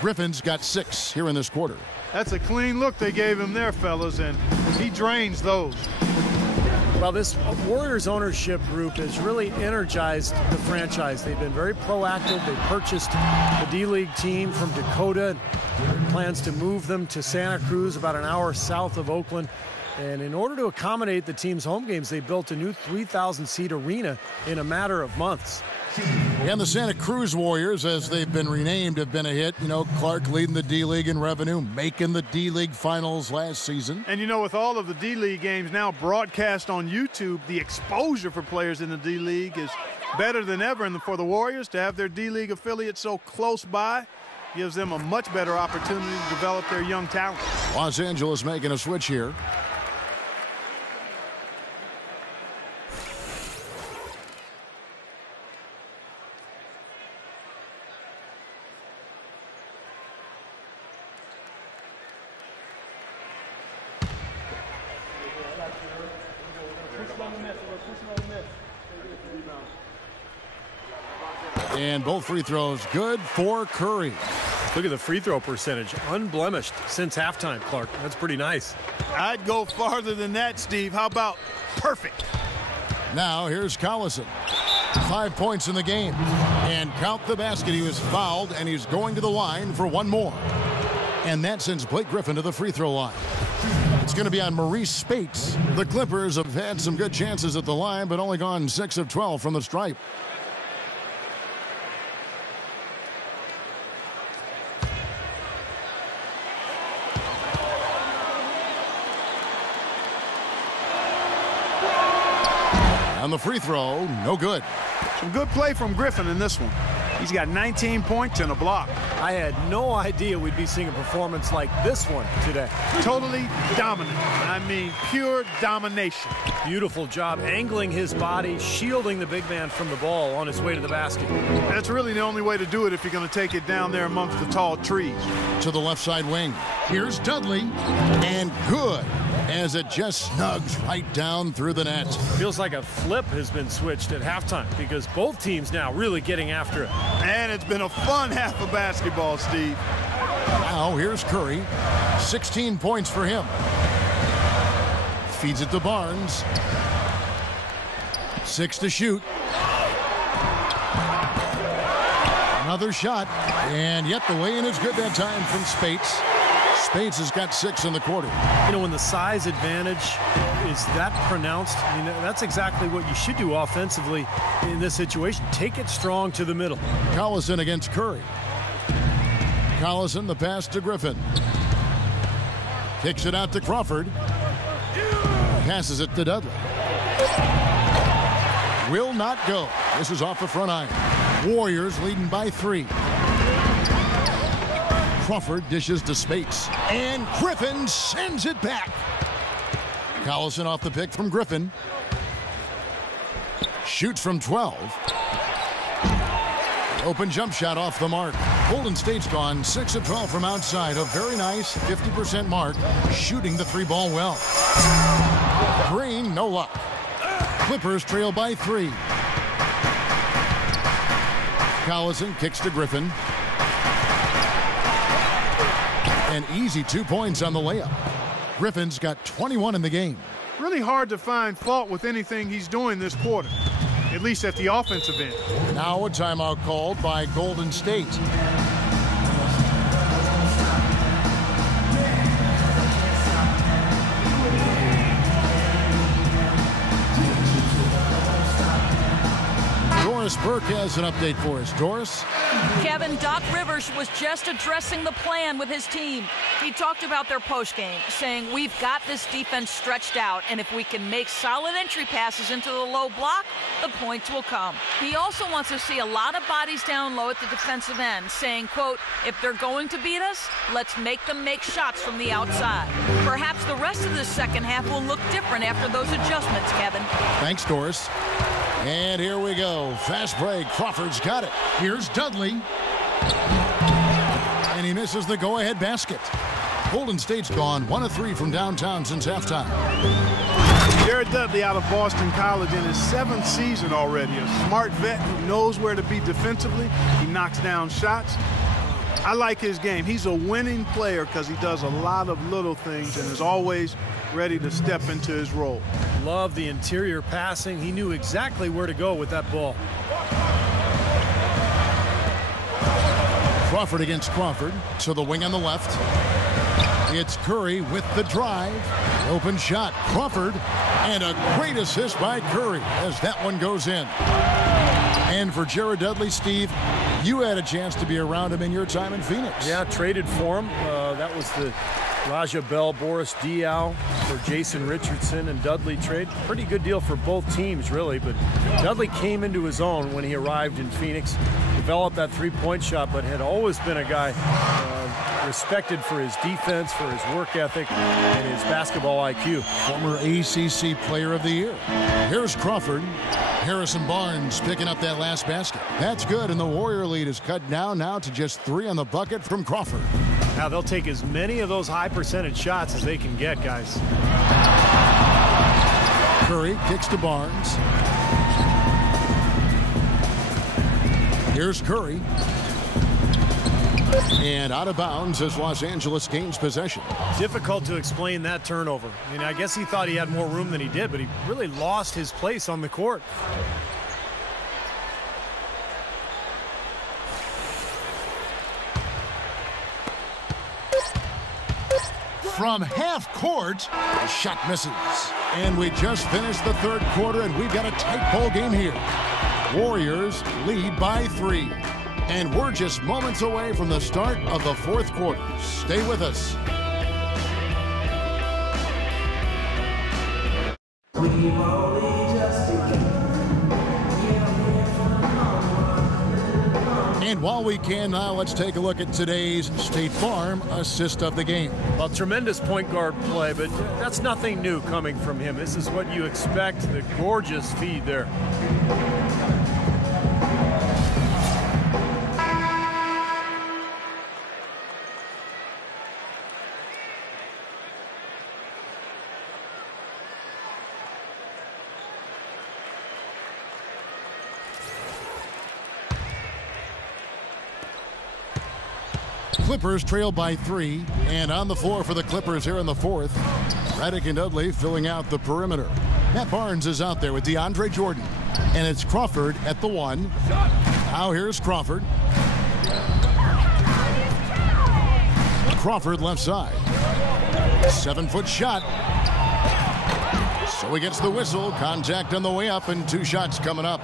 Griffin's got 6 here in this quarter. That's a clean look they gave him there, fellas, and he drains those. Well, this Warriors ownership group has really energized the franchise. They've been very proactive. They purchased the D-League team from Dakota. Plans to move them to Santa Cruz, about an hour south of Oakland. And in order to accommodate the team's home games, they built a new 3,000-seat arena in a matter of months. And the Santa Cruz Warriors, as they've been renamed, have been a hit. You know, Clark leading the D-League in revenue, making the D-League finals last season. And, you know, with all of the D-League games now broadcast on YouTube, the exposure for players in the D-League is better than ever. And for the Warriors to have their D-League affiliate so close by gives them a much better opportunity to develop their young talent. Los Angeles making a switch here. And both free throws good for Curry. Look at the free throw percentage, unblemished since halftime, Clark. That's pretty nice. I'd go farther than that, Steve. How about perfect? Now here's Collison. 5 points in the game. And count the basket. He was fouled, and he's going to the line for one more. And that sends Blake Griffin to the free throw line. It's going to be on Maurice Spates. The Clippers have had some good chances at the line, but only gone 6 of 12 from the stripe. On the free throw, no good. Some good play from Griffin in this one. He's got 19 points and a block. I had no idea we'd be seeing a performance like this one today. Totally dominant. I mean, pure domination. Beautiful job angling his body, shielding the big man from the ball on his way to the basket. That's really the only way to do it if you're going to take it down there amongst the tall trees. To the left side wing. Here's Dudley. And good, as it just snugs right down through the net. Feels like a flip has been switched at halftime because both teams now really getting after it. And it's been a fun half of basketball, Steve. Now here's Curry. 16 points for him. Feeds it to Barnes. 6 to shoot. Another shot. And yet the lay-in is good that time from Spates. Spates has got 6 in the quarter. You know, when the size advantage is that pronounced, you know, that's exactly what you should do offensively in this situation. Take it strong to the middle. Collison against Curry. Collison, the pass to Griffin. Kicks it out to Crawford. Passes it to Dudley. Will not go. This is off the front iron. Warriors leading by 3. Crawford dishes to Spates. And Griffin sends it back. Collison off the pick from Griffin. Shoots from 12. Open jump shot off the mark. Golden State's gone 6 of 12 from outside. A very nice 50% mark. Shooting the 3-ball well. Green, no luck. Clippers trail by 3. Collison kicks to Griffin. An easy 2 points on the layup. Griffin's got 21 in the game. Really hard to find fault with anything he's doing this quarter. at least at the offensive end. Now a timeout called by Golden State. Doris Burke has an update for us. Doris? Kevin, Doc Rivers was just addressing the plan with his team. He talked about their postgame, saying, we've got this defense stretched out, and if we can make solid entry passes into the low block, the points will come. He also wants to see a lot of bodies down low at the defensive end, saying, quote, if they're going to beat us, let's make them make shots from the outside. Perhaps the rest of the second half will look different after those adjustments, Kevin. Thanks, Doris. And here we go. Fast break. Crawford's got it. Here's Dudley. And he misses the go-ahead basket. Golden State's gone 1 of 3 from downtown since halftime. Jared Dudley out of Boston College in his 7th season already. A smart vet who knows where to be defensively. He knocks down shots. I like his game. He's a winning player because he does a lot of little things and is always ready to step into his role. Love the interior passing. He knew exactly where to go with that ball. Crawford against Crawford. To the wing on the left. It's Curry with the drive. Open shot. Crawford. And a great assist by Curry as that one goes in. And for Jared Dudley, Steve, you had a chance to be around him in your time in Phoenix. Yeah, traded for him. That was the Raja Bell, Boris Diaw for Jason Richardson and Dudley trade. Pretty good deal for both teams, really. But Dudley came into his own when he arrived in Phoenix, developed that three-point shot, but had always been a guy respected for his defense, for his work ethic, and his basketball IQ. Former ACC Player of the Year. Here's Crawford. Harrison Barnes picking up that last basket. That's good, and the Warrior lead is cut down now to just 3 on the bucket from Crawford. Now they'll take as many of those high percentage shots as they can get, guys. Curry kicks to Barnes. Here's Curry. And out of bounds as Los Angeles gains possession. Difficult to explain that turnover. I mean, I guess he thought he had more room than he did, but he really lost his place on the court. From half court, the shot misses. And we just finished the third quarter, and we've got a tight ball game here. Warriors lead by 3. And we're just moments away from the start of the fourth quarter. Stay with us. And while we can now, let's take a look at today's State Farm assist of the game. Well, tremendous point guard play, but that's nothing new coming from him. This is what you expect, the gorgeous feed there. Clippers trail by 3, and on the floor for the Clippers here in the fourth. Redick and Dudley filling out the perimeter. Matt Barnes is out there with DeAndre Jordan, and it's Crawford at the 1. Now here's Crawford. Crawford left side. 7-foot shot. So he gets the whistle. Contact on the way up, and 2 shots coming up.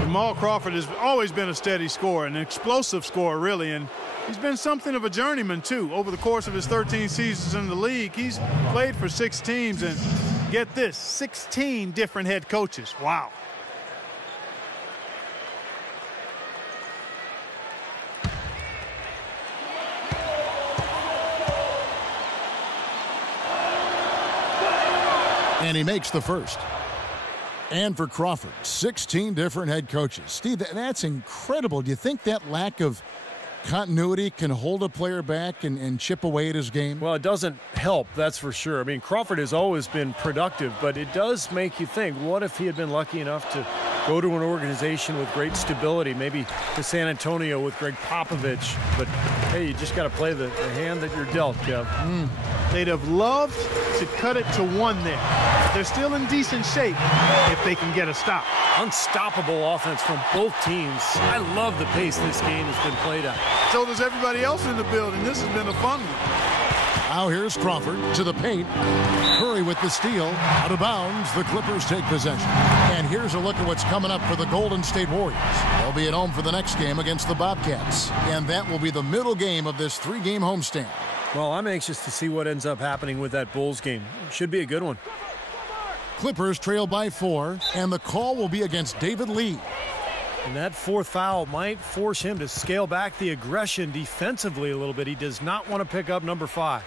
Jamal Crawford has always been a steady scorer, an explosive scorer, really, and he's been something of a journeyman, too. Over the course of his 13 seasons in the league, he's played for 6 teams, and get this, 16 different head coaches. Wow. And he makes the first. And for Crawford, 16 different head coaches. Steve, that's incredible. Do you think that lack of continuity can hold a player back and chip away at his game? Well, it doesn't help, that's for sure. I mean, Crawford has always been productive, but it does make you think, what if he had been lucky enough to go to an organization with great stability, maybe to San Antonio with Greg Popovich. But, hey, you just got to play the hand that you're dealt, Kev. They'd have loved to cut it to 1 there. they're still in decent shape if they can get a stop. Unstoppable offense from both teams. I love the pace this game has been played at. So does everybody else in the building. This has been a fun one. Now here's Crawford to the paint. Curry with the steal. Out of bounds. The Clippers take possession. And here's a look at what's coming up for the Golden State Warriors. They'll be at home for the next game against the Bobcats. And that will be the middle game of this 3-game homestand. Well, I'm anxious to see what ends up happening with that Bulls game. Should be a good one. Clippers trail by 4, and the call will be against David Lee. And that fourth foul might force him to scale back the aggression defensively a little bit. He does not want to pick up number 5.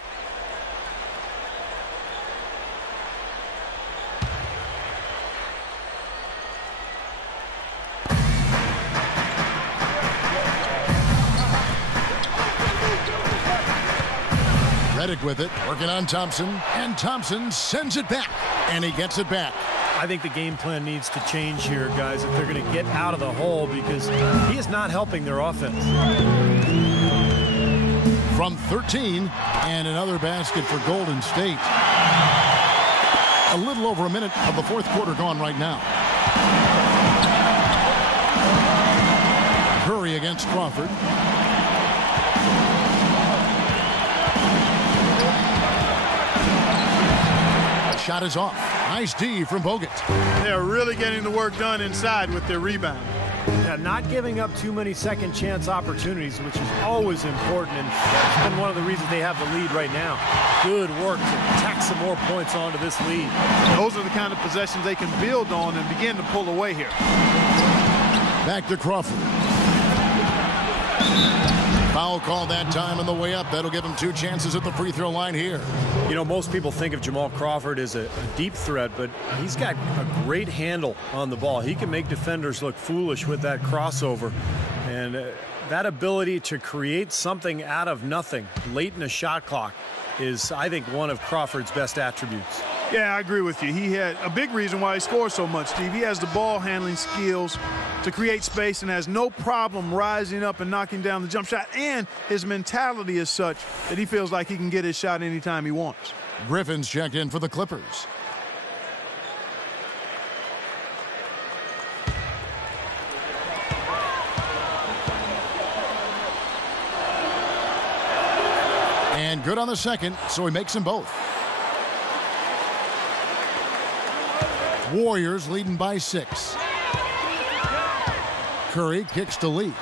Redick with it, working on Thompson, and Thompson sends it back, and he gets it back. I think the game plan needs to change here, guys, if they're going to get out of the hole, because he is not helping their offense. From 13, and another basket for Golden State. A little over a minute of the fourth quarter gone right now. Curry against Crawford. Shot is off. Nice D from Bogut. They're really getting the work done inside with their rebound. Yeah, not giving up too many second chance opportunities, which is always important, and it's been one of the reasons they have the lead right now. Good work to tack some more points onto this lead. Those are the kind of possessions they can build on and begin to pull away here. Back to Crawford. Foul call that time on the way up. That'll give him 2 chances at the free throw line here. You know, most people think of Jamal Crawford as a deep threat, but he's got a great handle on the ball. He can make defenders look foolish with that crossover. And that ability to create something out of nothing late in a shot clock is, I think, one of Crawford's best attributes. Yeah, I agree with you. He had a big reason why he scores so much, Steve. He has the ball handling skills to create space and has no problem rising up and knocking down the jump shot. And his mentality is such that he feels like he can get his shot anytime he wants. Griffin's checked in for the Clippers. And good on the second, so he makes them both. Warriors leading by 6. Curry kicks to Lee.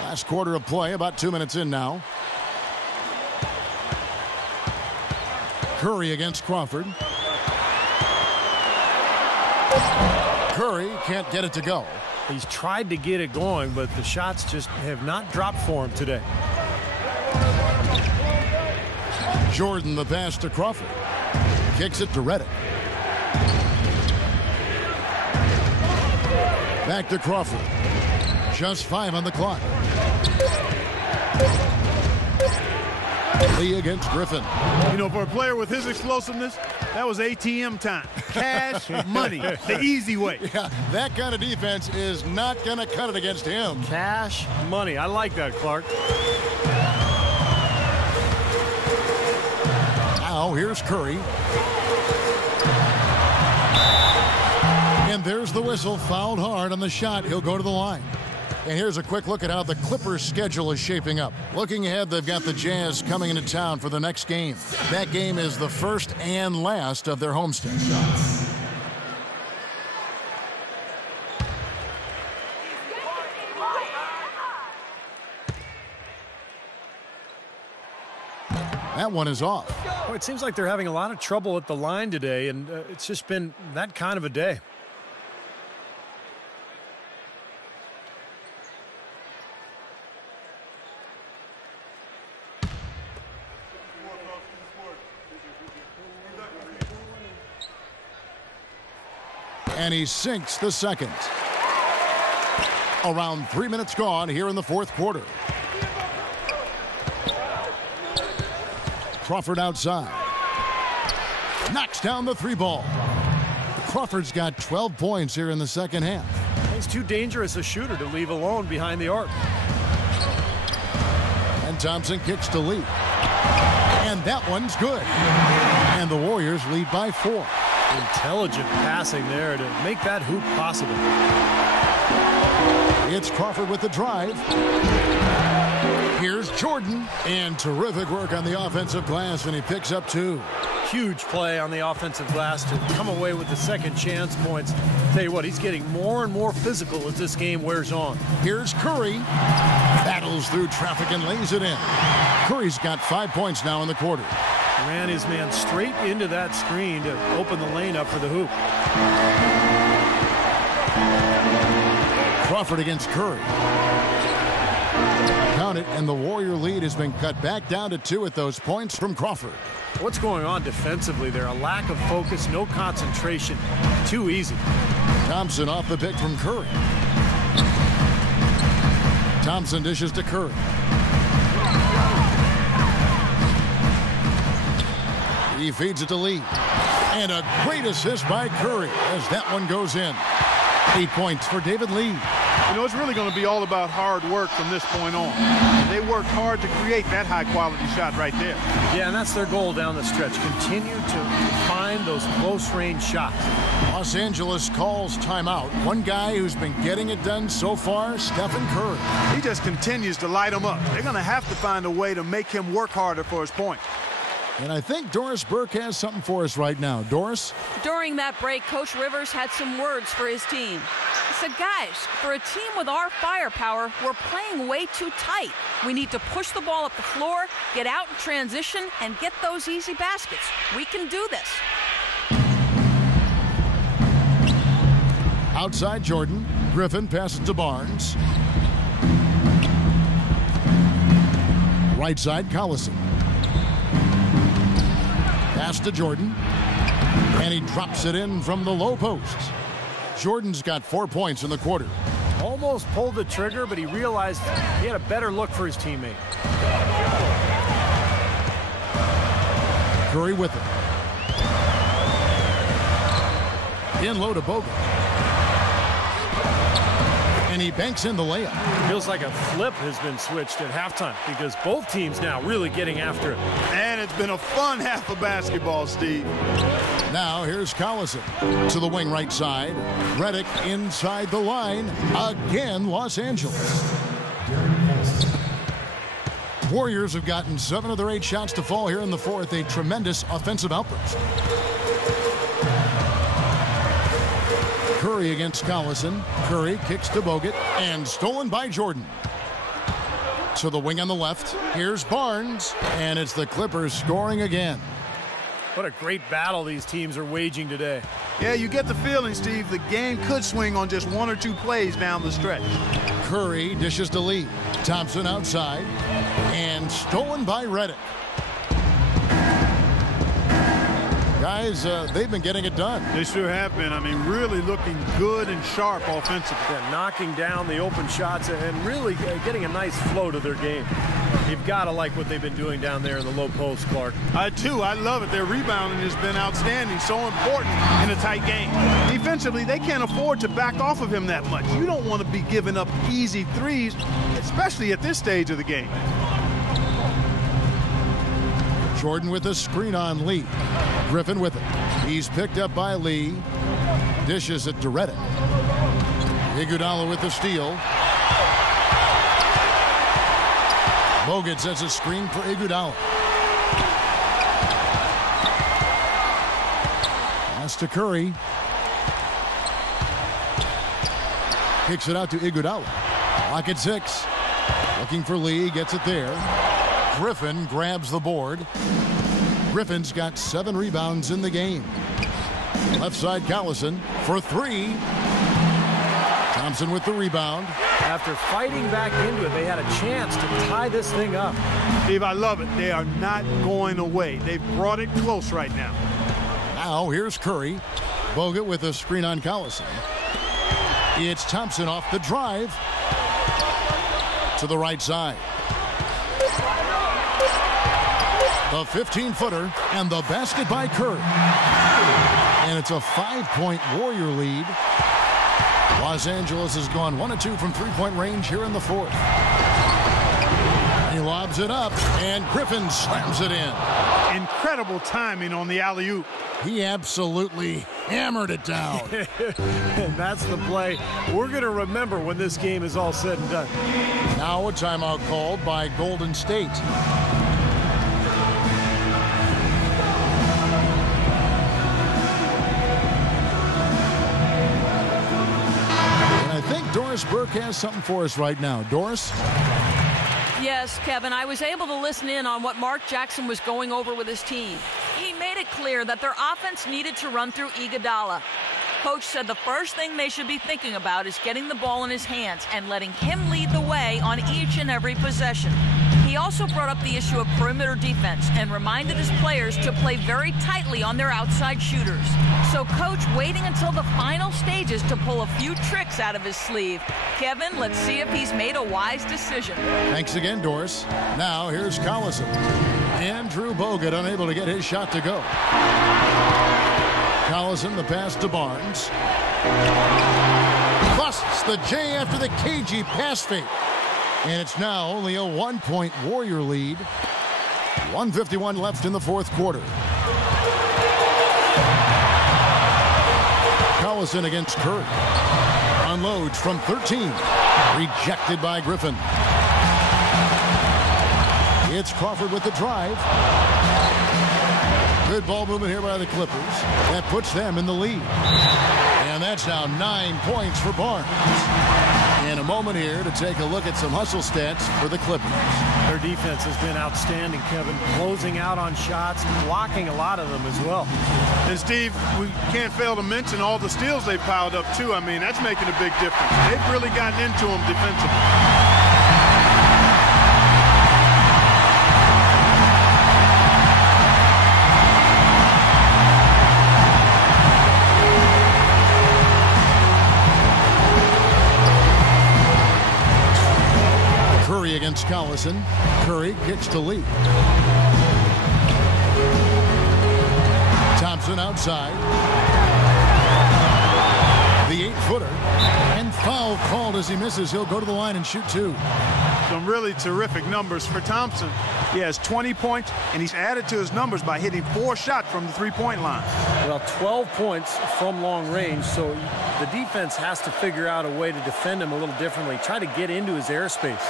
Last quarter of play, about 2 minutes in now. Curry against Crawford. Curry can't get it to go. He's tried to get it going, but the shots just have not dropped for him today. Jordan the pass to Crawford. Kicks it to Redick. Back to Crawford. Just 5 on the clock. Lee against Griffin. You know, for a player with his explosiveness, that was ATM time. Cash money, the easy way. Yeah, that kind of defense is not going to cut it against him. Cash money. I like that, Clark. Now here's Curry. And there's the whistle. Fouled hard on the shot. He'll go to the line. And here's a quick look at how the Clippers' schedule is shaping up. Looking ahead, they've got the Jazz coming into town for the next game. That game is the first and last of their homestand. That one is off. Oh, it seems like they're having a lot of trouble at the line today, and it's just been that kind of a day. And he sinks the second. Around 3 minutes gone here in the fourth quarter. Crawford outside. Knocks down the 3 ball. Crawford's got 12 points here in the second half. He's too dangerous a shooter to leave alone behind the arc. And Thompson kicks to Lee. And that one's good. And the Warriors lead by 4. Intelligent passing there to make that hoop possible. It's Crawford with the drive. Here's Jordan. And terrific work on the offensive glass, and he picks up 2. Huge play on the offensive glass to come away with the second chance points. Tell you what, he's getting more and more physical as this game wears on. Here's Curry. Battles through traffic and lays it in. Curry's got 5 points now in the quarter. Ran his man straight into that screen to open the lane up for the hoop. Crawford against Curry. Count it, and the Warrior lead has been cut back down to 2 at those points from Crawford. What's going on defensively there? A lack of focus, no concentration. Too easy. Thompson off the pick from Curry. Thompson dishes to Curry. He feeds it to Lee. And a great assist by Curry as that one goes in. 8 points for David Lee. You know, it's really going to be all about hard work from this point on. They worked hard to create that high-quality shot right there. Yeah, and that's their goal down the stretch. Continue to find those close-range shots. Los Angeles calls timeout. One guy who's been getting it done so far, Stephen Curry. He just continues to light them up. They're going to have to find a way to make him work harder for his point. And I think Doris Burke has something for us right now. Doris? During that break, Coach Rivers had some words for his team. He said, guys, for a team with our firepower, we're playing way too tight. We need to push the ball up the floor, get out in transition, and get those easy baskets. We can do this. Outside Jordan. Griffin passes to Barnes. Right side, Collison. Pass to Jordan. And he drops it in from the low post. Jordan's got 4 points in the quarter. Almost pulled the trigger, but he realized he had a better look for his teammate. Curry with it. In low to Bogut. And he banks in the layup. Feels like a flip has been switched at halftime because both teams now really getting after it. And it's been a fun half of basketball, Steve. Now here's Collison to the wing right side. Redick inside the line. Again, Los Angeles. Warriors have gotten 7 of their 8 shots to fall here in the fourth. A tremendous offensive outburst. Curry against Collison. Curry kicks to Bogut and stolen by Jordan. To the wing on the left. Here's Barnes. And it's the Clippers scoring again. What a great battle these teams are waging today. Yeah, you get the feeling, Steve, the game could swing on just 1 or 2 plays down the stretch. Curry dishes to Lee. Thompson outside. And stolen by Redick. Guys, they've been getting it done. They sure have been. I mean, really looking good and sharp offensively. Yeah, knocking down the open shots and really getting a nice flow to their game. You've got to like what they've been doing down there in the low post, Clark. I do. I love it. Their rebounding has been outstanding. So important in a tight game. Defensively, they can't afford to back off of him that much. You don't want to be giving up easy threes, especially at this stage of the game. Jordan with a screen on Lee. Griffin with it. He's picked up by Lee. Dishes it to Redick. Iguodala with the steal. Bogut sets a screen for Iguodala. Pass to Curry. Kicks it out to Iguodala. Lock at 6. Looking for Lee. Gets it there. Griffin grabs the board. Griffin's got 7 rebounds in the game. Left side Collison for 3. Thompson with the rebound. After fighting back into it, they had a chance to tie this thing up. Steve, I love it. They are not going away. They've brought it close right now. Now here's Curry. Bogut with a screen on Collison. It's Thompson off the drive. To the right side. The 15-footer and the basket by Curry. And it's a 5-point Warrior lead. Los Angeles has gone 1 of 2 from 3-point range here in the fourth. He lobs it up, and Griffin slams it in. Incredible timing on the alley-oop. He absolutely hammered it down. And that's the play we're going to remember when this game is all said and done. Now a timeout called by Golden State. And I think Doris Burke has something for us right now. Doris? Yes, Kevin, I was able to listen in on what Mark Jackson was going over with his team. He made it clear that their offense needed to run through Iguodala. Coach said the first thing they should be thinking about is getting the ball in his hands and letting him lead the way on each and every possession. He also brought up the issue of perimeter defense and reminded his players to play very tightly on their outside shooters. So Coach waiting until the final stages to pull a few tricks out of his sleeve. Kevin, let's see if he's made a wise decision. Thanks again, Doris. Now here's Collison. Andrew Bogut unable to get his shot to go. Collison, the pass to Barnes. Busts the J after the cagey pass fake. And it's now only a 1-point Warrior lead. 1:51 left in the fourth quarter. Collison against Curry. Unloads from 13. Rejected by Griffin. It's Crawford with the drive. Good ball movement here by the Clippers. That puts them in the lead. And that's now 9 points for Barnes. In a moment here to take a look at some hustle stats for the Clippers. Their defense has been outstanding, Kevin. Closing out on shots, blocking a lot of them as well. And Steve, we can't fail to mention all the steals they piled up too. I mean, that's making a big difference. They've really gotten into them defensively. Against Collison. Curry kicks to Lee. Thompson outside. The 8-footer. And foul called as he misses. He'll go to the line and shoot two. Some really terrific numbers for Thompson. He has 20 points, and he's added to his numbers by hitting 4 shots from the three-point line. Well, 12 points from long range, so the defense has to figure out a way to defend him a little differently. Try to get into his airspace.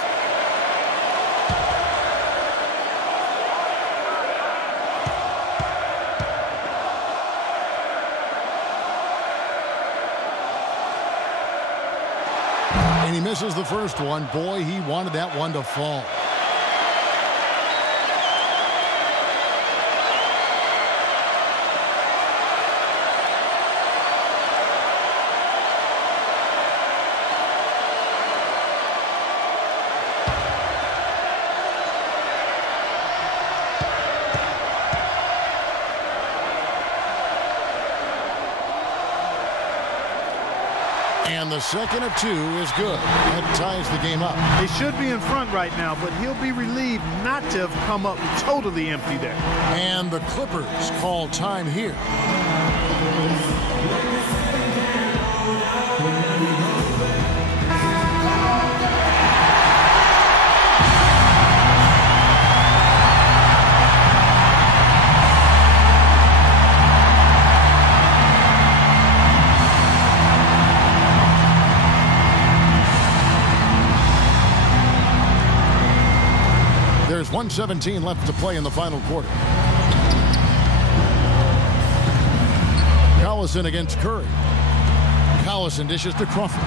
He misses the first one. Boy, he wanted that one to fall. And the second of two is good. That ties the game up. They should be in front right now, but he'll be relieved not to have come up totally empty there. And the Clippers call time here. There's 1:17 left to play in the final quarter. Collison against Curry. Collison dishes to Crawford.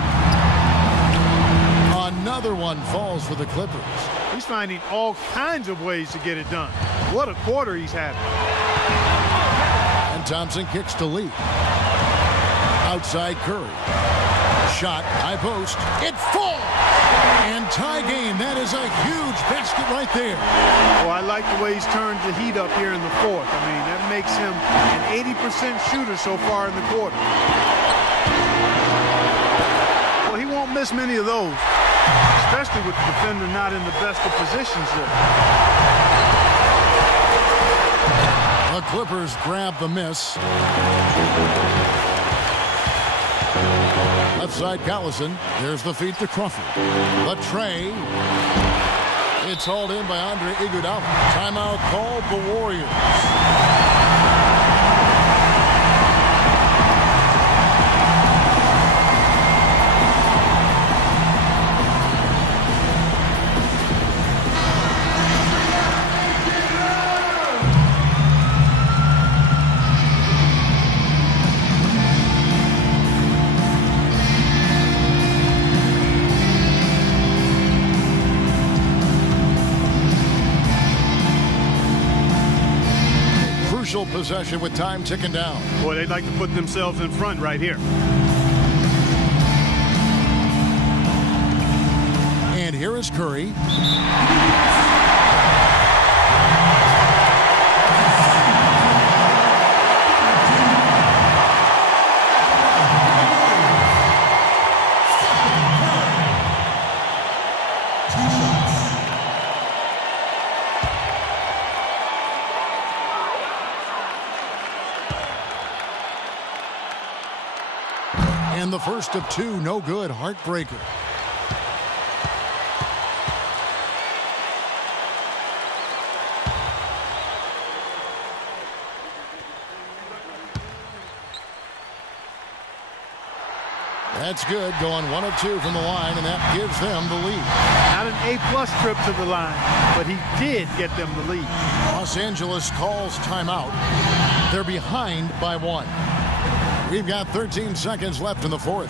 Another one falls for the Clippers. He's finding all kinds of ways to get it done. What a quarter he's having. And Thompson kicks to Lee. Outside Curry. Shot, high post. It falls! And tie game. That is a huge basket right there. Well, I like the way he's turned the heat up here in the fourth. I mean, that makes him an 80% shooter so far in the quarter. Well, he won't miss many of those, especially with the defender not in the best of positions there. The Clippers grab the miss. Left side Collison. There's the feed to Crawford. The tray It's hauled in by Andre Iguodala. Timeout called the Warriors. Possession with time ticking down. Boy, they'd like to put themselves in front right here. And here is Curry. And the first of two, no good, heartbreaker. That's good, going 1 of 2 from the line, and that gives them the lead. Not an A-plus trip to the line, but he did get them the lead. Los Angeles calls timeout. They're behind by 1. We've got 13 seconds left in the fourth.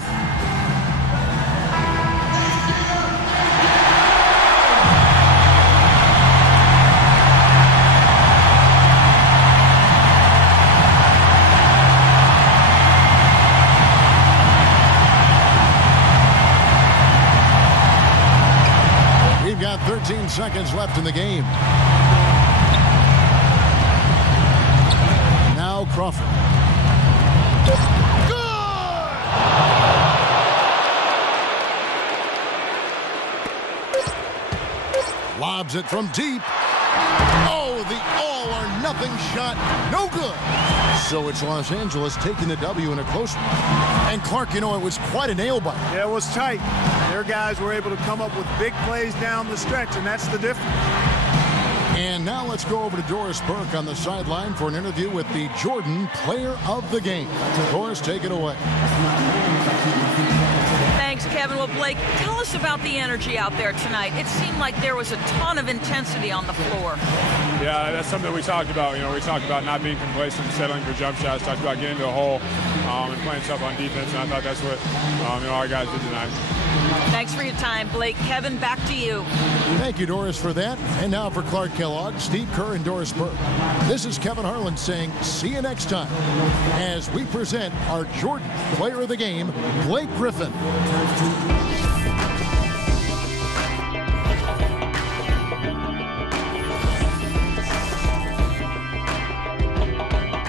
We've got 13 seconds left in the game. Now Crawford. Lobs it from deep. Oh, the all-or-nothing shot. No good. So it's Los Angeles taking the W in a close one. And Clark, you know, it was quite a nail-biter. Yeah, it was tight. Their guys were able to come up with big plays down the stretch, and that's the difference. And now let's go over to Doris Burke on the sideline for an interview with the Jordan Player of the Game. Doris, take it away. Thanks, Kevin. Well, Blake, tell us about the energy out there tonight. It seemed like there was a ton of intensity on the floor. Yeah, that's something we talked about. You know, we talked about not being complacent, settling for jump shots, talked about getting to the hole and playing stuff on defense, and I thought that's what our guys did tonight. Thanks for your time, Blake. Kevin, back to you. Thank you, Doris, for that. And now for Clark Kellogg, Steve Kerr, and Doris Burke. This is Kevin Harlan saying see you next time as we present our Jordan Player of the Game, Blake Griffin.